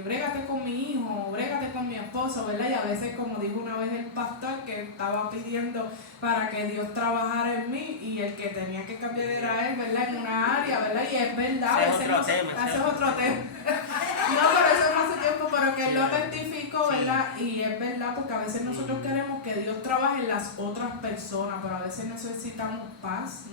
brégate con mi hijo, brégate con mi esposo, ¿verdad? Y a veces, como dijo una vez el pastor, que estaba pidiendo para que Dios trabajara en mí y el que tenía que cambiar era él, ¿verdad? En una área, ¿verdad? Y es verdad, ese es otro tema. No, pero eso no hace tiempo, pero que él lo testificó, ¿verdad? Y es verdad, porque a veces nosotros queremos que Dios trabaje en las otras personas, pero a veces necesitamos paz,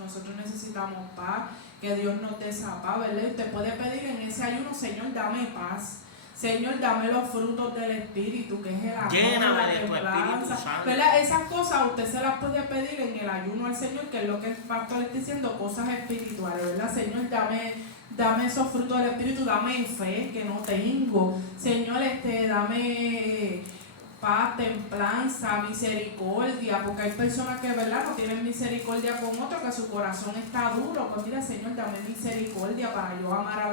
que Dios nos dé esa paz, ¿verdad? Y usted puede pedir en ese ayuno, Señor, dame paz. Señor, dame los frutos del Espíritu, que es el amor, lléname la de tu Espíritu Santo. ¿Verdad? Esas cosas usted se las puede pedir en el ayuno al Señor, que es lo que el pastor le está diciendo, cosas espirituales, ¿verdad? Señor, dame esos frutos del Espíritu, dame fe que no tengo. Señor, dame paz, templanza, misericordia, porque hay personas que, ¿verdad?, no tienen misericordia con otros, que su corazón está duro. Pues mira, Señor, dame misericordia para yo amar a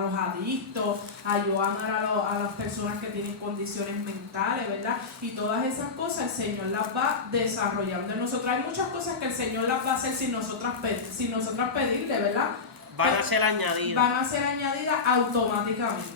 los adictos, a yo amar a las personas que tienen condiciones mentales, ¿verdad? Y todas esas cosas el Señor las va desarrollando en nosotros. Hay muchas cosas que el Señor las va a hacer sin nosotras pedirle, ¿verdad? Van a ser añadidas. Van a ser añadidas automáticamente.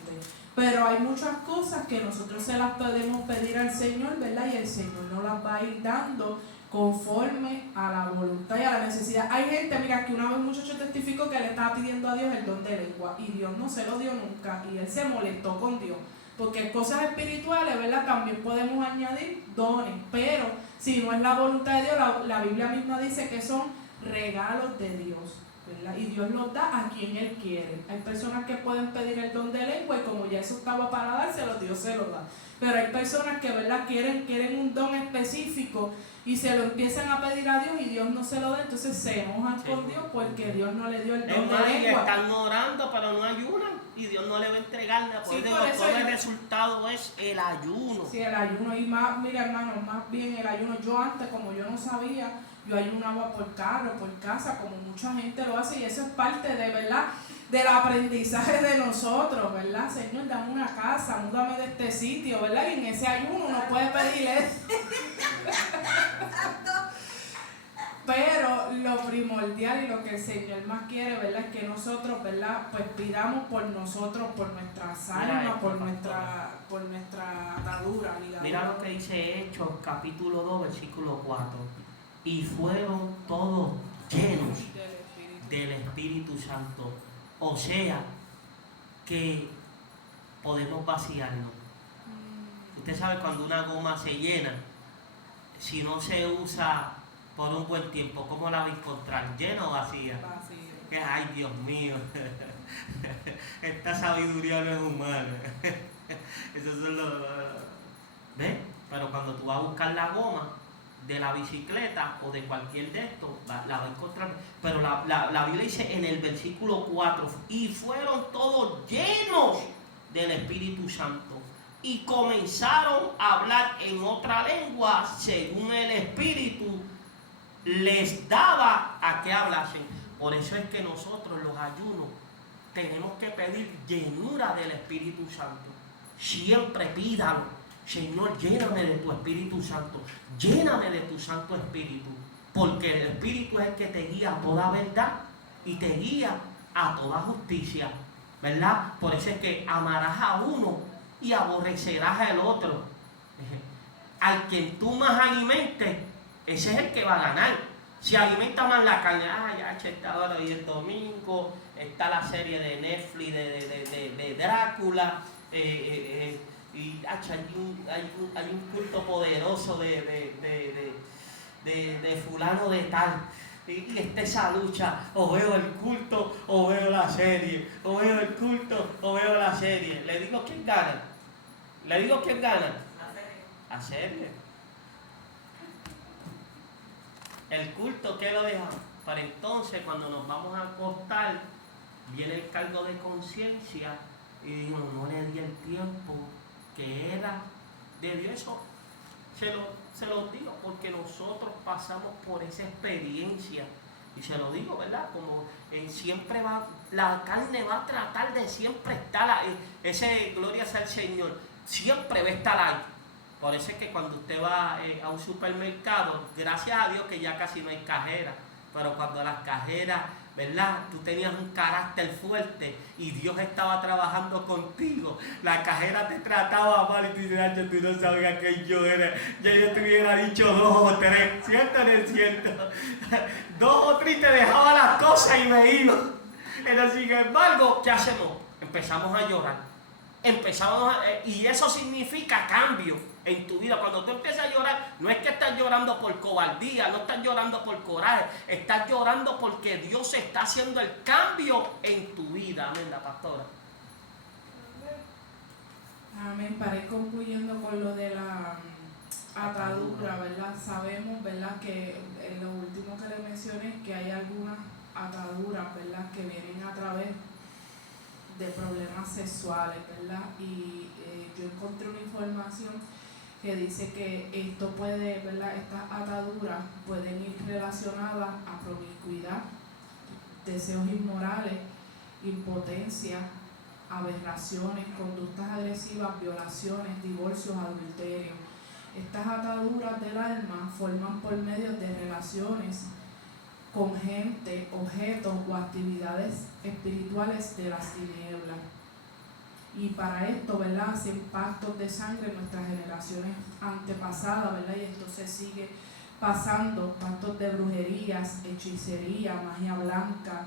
Pero hay muchas cosas que nosotros se las podemos pedir al Señor, ¿verdad? Y el Señor nos las va a ir dando conforme a la voluntad y a la necesidad. Hay gente, mira, que una vez un muchacho testificó que le estaba pidiendo a Dios el don de lengua y Dios no se lo dio nunca y él se molestó con Dios. Porque cosas espirituales, ¿verdad? También podemos añadir dones, pero si no es la voluntad de Dios, la Biblia misma dice que son regalos de Dios, ¿verdad? Y Dios los da a quien Él quiere. Hay personas que pueden pedir el don de lengua y como ya eso estaba para dárselo, Dios se lo da. Pero hay personas que, ¿verdad?, quieren un don específico y se lo empiezan a pedir a Dios y Dios no se lo da, entonces se enojan con Dios porque Dios no le dio el don de Y lengua. están orando, pero no ayunan y Dios no le va a entregar nada. Sí, Por por eso eso el resultado es el ayuno. Sí, el ayuno, y más, mira hermano, más bien el ayuno. Yo antes, como yo no sabía, yo ayunaba por carro, por casa, como mucha gente lo hace, y eso es parte de, ¿verdad?, del aprendizaje de nosotros, ¿verdad? Señor, dame una casa, múdame de este sitio, ¿verdad? Y en ese ayuno uno puede pedir eso. Pero lo primordial y lo que el Señor más quiere, ¿verdad?, es que nosotros, ¿verdad?, pues pidamos por nosotros, por nuestras almas, por nuestra atadura. Mira lo que dice Hechos, capítulo 2, versículo 4. Y fueron todos llenos del Espíritu Santo. O sea, que podemos vaciarnos. Usted sabe, cuando una goma se llena, si no se usa por un buen tiempo, ¿cómo la va a encontrar? ¿Llena o vacía? Vacío. Que ay, Dios mío, esta sabiduría no es humana. Eso es ¿ves? Pero cuando tú vas a buscar la goma de la bicicleta o de cualquier de estos, la vas a encontrar. Pero la Biblia dice en el versículo 4, y fueron todos llenos del Espíritu Santo y comenzaron a hablar en otra lengua según el Espíritu les daba a que hablasen. Por eso es que nosotros los ayunos tenemos que pedir llenura del Espíritu Santo. Siempre pídalo. Señor, lléname de tu Espíritu Santo. Lléname de tu Santo Espíritu. Porque el Espíritu es el que te guía a toda verdad y te guía a toda justicia, ¿verdad? Por eso es que amarás a uno y aborrecerás al otro. Al quien tú más alimentes, ese es el que va a ganar. Si alimenta más la carne, ya está ahora hoy el domingo, está la serie de Netflix de Drácula, y hay un culto poderoso de fulano de tal. Y está esa lucha, o veo el culto o veo la serie, o veo el culto o veo la serie. Le digo quién gana. La serie. El culto, ¿qué lo deja? Para entonces, cuando nos vamos a acostar, viene el cargo de conciencia y digo, no le di el tiempo que era de Dios. Eso se lo digo porque nosotros pasamos por esa experiencia. Y se lo digo, ¿verdad? Como siempre la carne va a tratar de siempre estar ahí. Gloria sea al Señor, siempre va a estar ahí. Por eso es que cuando usted va a un supermercado, gracias a Dios que ya casi no hay cajera, pero cuando las cajeras, ¿verdad?, tú tenías un carácter fuerte y Dios estaba trabajando contigo, la cajera te trataba mal y tú dices, tú no sabías que yo era, ya yo te hubiera dicho 2 o 3, ¿cierto o no es cierto? 2 o 3 te dejaba las cosas y me iba. Pero sin embargo, ¿qué hacemos? Empezamos a llorar. Y eso significa cambio en tu vida. Cuando tú empiezas a llorar, no es que estás llorando por cobardía, no estás llorando por coraje, estás llorando porque Dios está haciendo el cambio en tu vida. Amén, la pastora. Amén. Para ir concluyendo con lo de la atadura, ¿verdad? Sabemos, ¿verdad?, que en lo último que le mencioné, que hay algunas ataduras, ¿verdad?, que vienen a través de problemas sexuales, ¿verdad? Y yo encontré una información que dice que esto puede, ¿verdad? Estas ataduras pueden ir relacionadas a promiscuidad, deseos inmorales, impotencia, aberraciones, conductas agresivas, violaciones, divorcios, adulterio. Estas ataduras del alma forman por medio de relaciones con gente, objetos o actividades espirituales de las tinieblas. Y para esto, ¿verdad?, hacen pactos de sangre en nuestras generaciones antepasadas, ¿verdad? Y esto se sigue pasando, pactos de brujerías, hechicería, magia blanca.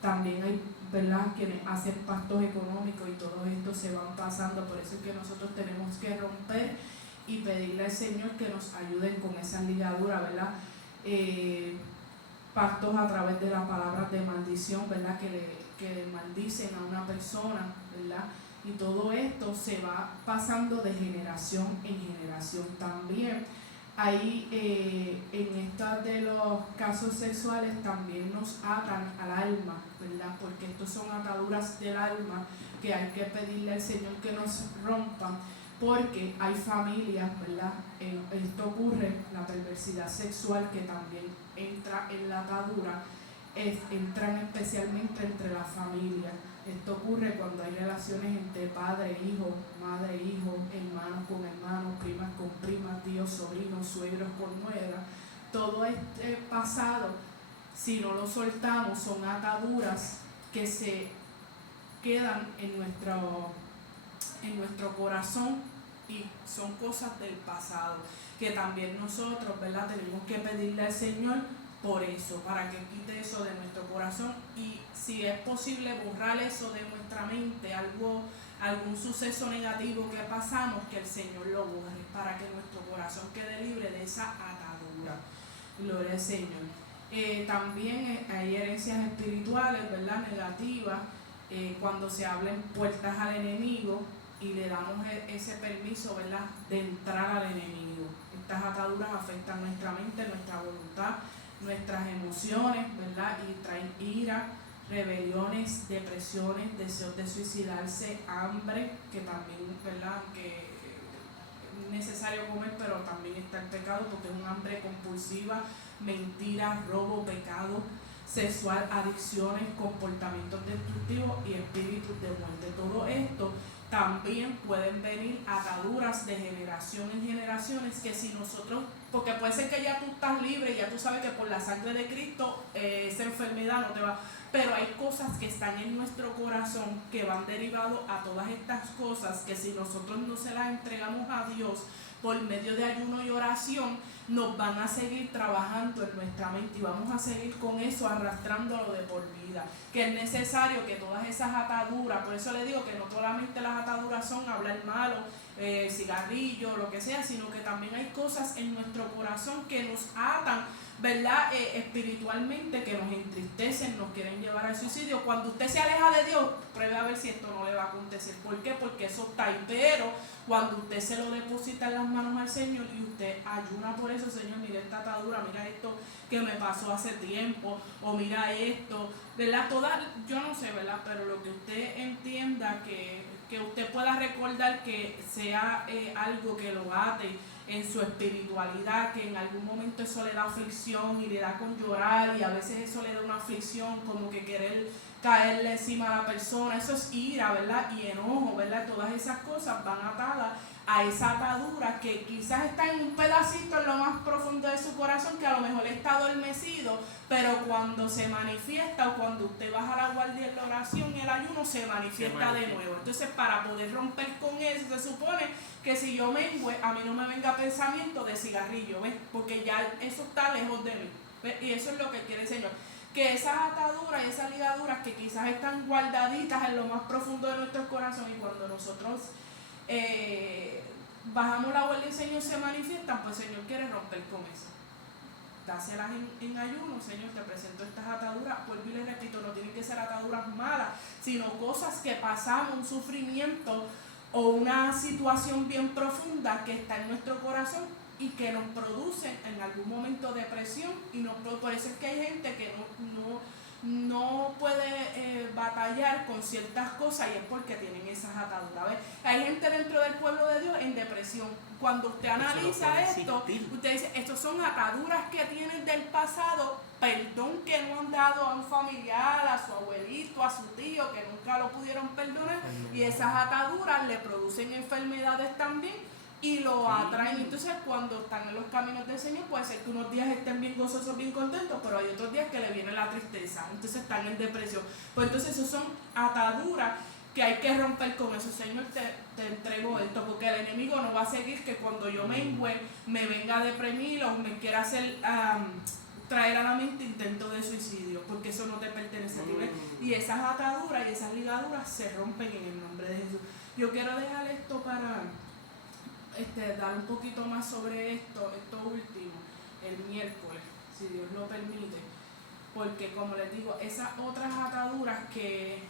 También hay, ¿verdad?, quienes hacen pactos económicos y todo esto se van pasando. Por eso es que nosotros tenemos que romper y pedirle al Señor que nos ayuden con esa ligadura, ¿verdad? Pactos a través de las palabras de maldición, ¿verdad?, que maldicen a una persona, ¿verdad? Y todo esto se va pasando de generación en generación. También ahí en estos de los casos sexuales también nos atan al alma, ¿verdad? Porque estos son ataduras del alma que hay que pedirle al Señor que nos rompan, porque hay familias, ¿verdad? Esto ocurre, la perversidad sexual que también entra en la atadura, entran especialmente entre las familias. Esto ocurre cuando hay relaciones entre padre, hijo, madre, hijo, hermanos con hermanos, primas con primas, tíos, sobrinos, suegros con nueras. Todo este pasado, si no lo soltamos, son ataduras que se quedan en nuestro corazón y son cosas del pasado que también nosotros, ¿verdad?, tenemos que pedirle al Señor por eso, para que quite eso de nuestro corazón, y si es posible borrar eso de nuestra mente, algún suceso negativo que pasamos, que el Señor lo borre, para que nuestro corazón quede libre de esa atadura. Gloria al Señor. También hay herencias espirituales, ¿verdad?, negativas, cuando se abren puertas al enemigo y le damos ese permiso, ¿verdad?, de entrar al enemigo. Estas ataduras afectan nuestra mente, nuestra voluntad, nuestras emociones, ¿verdad?, y traen ira, rebeliones, depresiones, deseos de suicidarse, hambre, que también, ¿verdad?, que es necesario comer, pero también está el pecado, porque es un hambre compulsiva, mentiras, robo, pecado sexual, adicciones, comportamientos destructivos y espíritus de muerte. Todo esto también pueden venir ataduras de generación en generaciones, que si nosotros, porque puede ser que ya tú estás libre, ya tú sabes que por la sangre de Cristo esa enfermedad no te va, pero hay cosas que están en nuestro corazón que van derivados a todas estas cosas, que si nosotros no se las entregamos a Dios por medio de ayuno y oración, nos van a seguir trabajando en nuestra mente y vamos a seguir con eso arrastrándolo de por vida. Que es necesario que todas esas ataduras, por eso le digo que no solamente las ataduras son hablar malo, cigarrillo, lo que sea, sino que también hay cosas en nuestro corazón que nos atan, ¿verdad?, espiritualmente, que nos entristecen, nos quieren llevar al suicidio. Cuando usted se aleja de Dios, pruebe a ver si esto no le va a acontecer. ¿Por qué? Porque eso está ahí. Pero cuando usted se lo deposita en las manos al Señor y usted ayuna por eso, Señor, mira esta atadura, mira esto que me pasó hace tiempo, o mira esto, ¿verdad? Yo no sé, ¿verdad?, pero lo que usted entienda, que usted pueda recordar, que sea algo que lo ate en su espiritualidad, que en algún momento eso le da aflicción y le da con llorar, y a veces eso le da una aflicción como que querer caerle encima a la persona. Eso es ira, ¿verdad?, y enojo, ¿verdad? Todas esas cosas van atadas a esa atadura que quizás está en un pedacito en lo más profundo de su corazón, que a lo mejor está adormecido, pero cuando se manifiesta, o cuando usted baja la guardia en la oración y el ayuno, se manifiesta de nuevo. Entonces, para poder romper con eso, se supone que si yo mengüe, a mí no me venga pensamiento de cigarrillo, ¿ves? Porque ya eso está lejos de mí, ¿ves? Y eso es lo que quiere el Señor, que esas ataduras y esas ligaduras que quizás están guardaditas en lo más profundo de nuestro corazón, y cuando nosotros bajamos la guardia y el Señor se manifiestan, pues el Señor quiere romper con eso. Dáselas en ayuno. Señor, te presento estas ataduras. Vuelvo y les repito, no tienen que ser ataduras malas, sino cosas que pasamos, un sufrimiento o una situación bien profunda que está en nuestro corazón y que nos producen en algún momento depresión, y por eso es que hay gente que no puede batallar con ciertas cosas, y es porque tienen esas ataduras. ¿Ves? Hay gente dentro del pueblo de Dios en depresión. Cuando usted Eso no analiza puede esto, existir. usted dice, estos son ataduras que tienen del pasado, perdón que no han dado a un familiar, a su abuelito, a su tío, que nunca lo pudieron perdonar, y esas ataduras le producen enfermedades también y lo Sí. atraen. Entonces, cuando están en los caminos del Señor, puede ser que unos días estén bien gozosos, bien contentos, pero hay otros días que le viene la tristeza, entonces están en depresión. Pues entonces, esos son ataduras que hay que romper con eso. Señor, te entrego esto, porque el enemigo no va a seguir que cuando yo me venga a deprimir o me quiera hacer traer a la mente intento de suicidio, porque eso no te pertenece a ti. ¿Ves? Y esas ataduras y esas ligaduras se rompen en el nombre de Jesús. Yo quiero dejar esto para dar un poquito más sobre esto último, el miércoles, si Dios lo permite, porque como les digo, esas otras ataduras que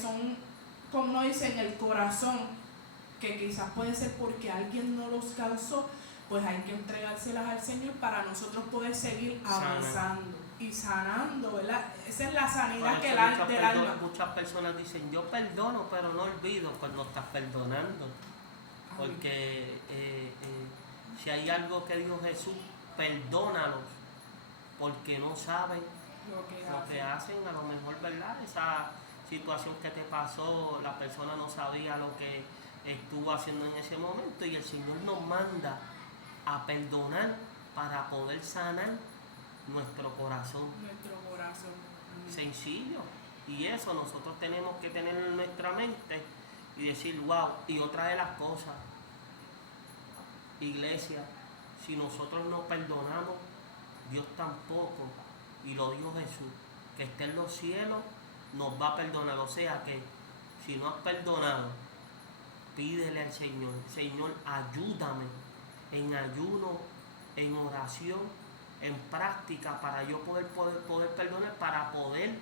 son, como dicen, el corazón, que quizás puede ser porque alguien no los causó, pues hay que entregárselas al Señor para nosotros poder seguir avanzando y sanando, ¿verdad? Esa es la sanidad que del alma. Muchas personas dicen, yo perdono, pero no olvido cuando estás perdonando. Porque si hay algo que dijo Jesús, perdónalos, porque no saben lo que hacen. A lo mejor, ¿verdad? Esa situación que te pasó, la persona no sabía lo que estuvo haciendo en ese momento, y el Señor nos manda a perdonar para poder sanar nuestro corazón. Sencillo. Y eso nosotros tenemos que tener en nuestra mente y decir, wow. Y otra de las cosas, iglesia, si nosotros no perdonamos, Dios tampoco, y lo dijo Jesús, que esté en los cielos, nos va a perdonar. O sea que si no has perdonado, pídele al Señor, Señor, ayúdame en ayuno, en oración, en práctica, para yo poder perdonar, para poder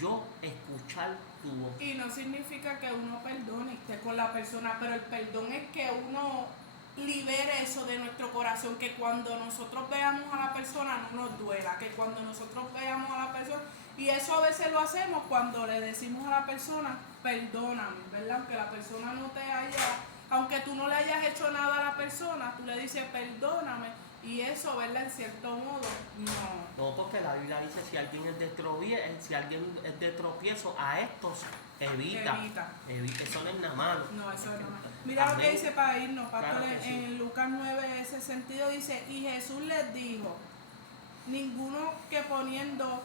yo escuchar tu voz. Y no significa que uno perdone, esté con la persona, pero el perdón es que uno libere eso de nuestro corazón, que cuando nosotros veamos a la persona no nos duela, que cuando nosotros veamos a la persona, y eso a veces lo hacemos cuando le decimos a la persona, perdóname, ¿verdad? Aunque la persona no te aunque tú no le hayas hecho nada a la persona, tú le dices perdóname, y eso, ¿verdad? En cierto modo, no. No, porque la Biblia dice, si alguien es de tropiezo, a estos evita. Eso no es nada malo. No, eso es nada malo. Mira lo que dice para irnos, Claro que sí. en Lucas 9, ese sentido dice, y Jesús les dijo, ninguno que poniendo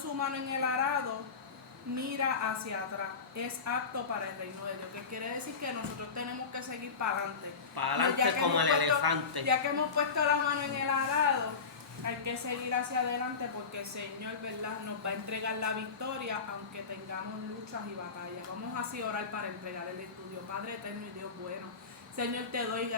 su mano en el arado mira hacia atrás, es apto para el reino de Dios, que quiere decir que nosotros tenemos que seguir para adelante. Para adelante como el elefante. Ya que hemos puesto la mano en el arado, hay que seguir hacia adelante, porque el Señor, ¿verdad?, nos va a entregar la victoria, aunque tengamos luchas y batallas. Vamos así a orar para entregar el estudio. Padre eterno y Dios bueno, Señor, te doy gracias.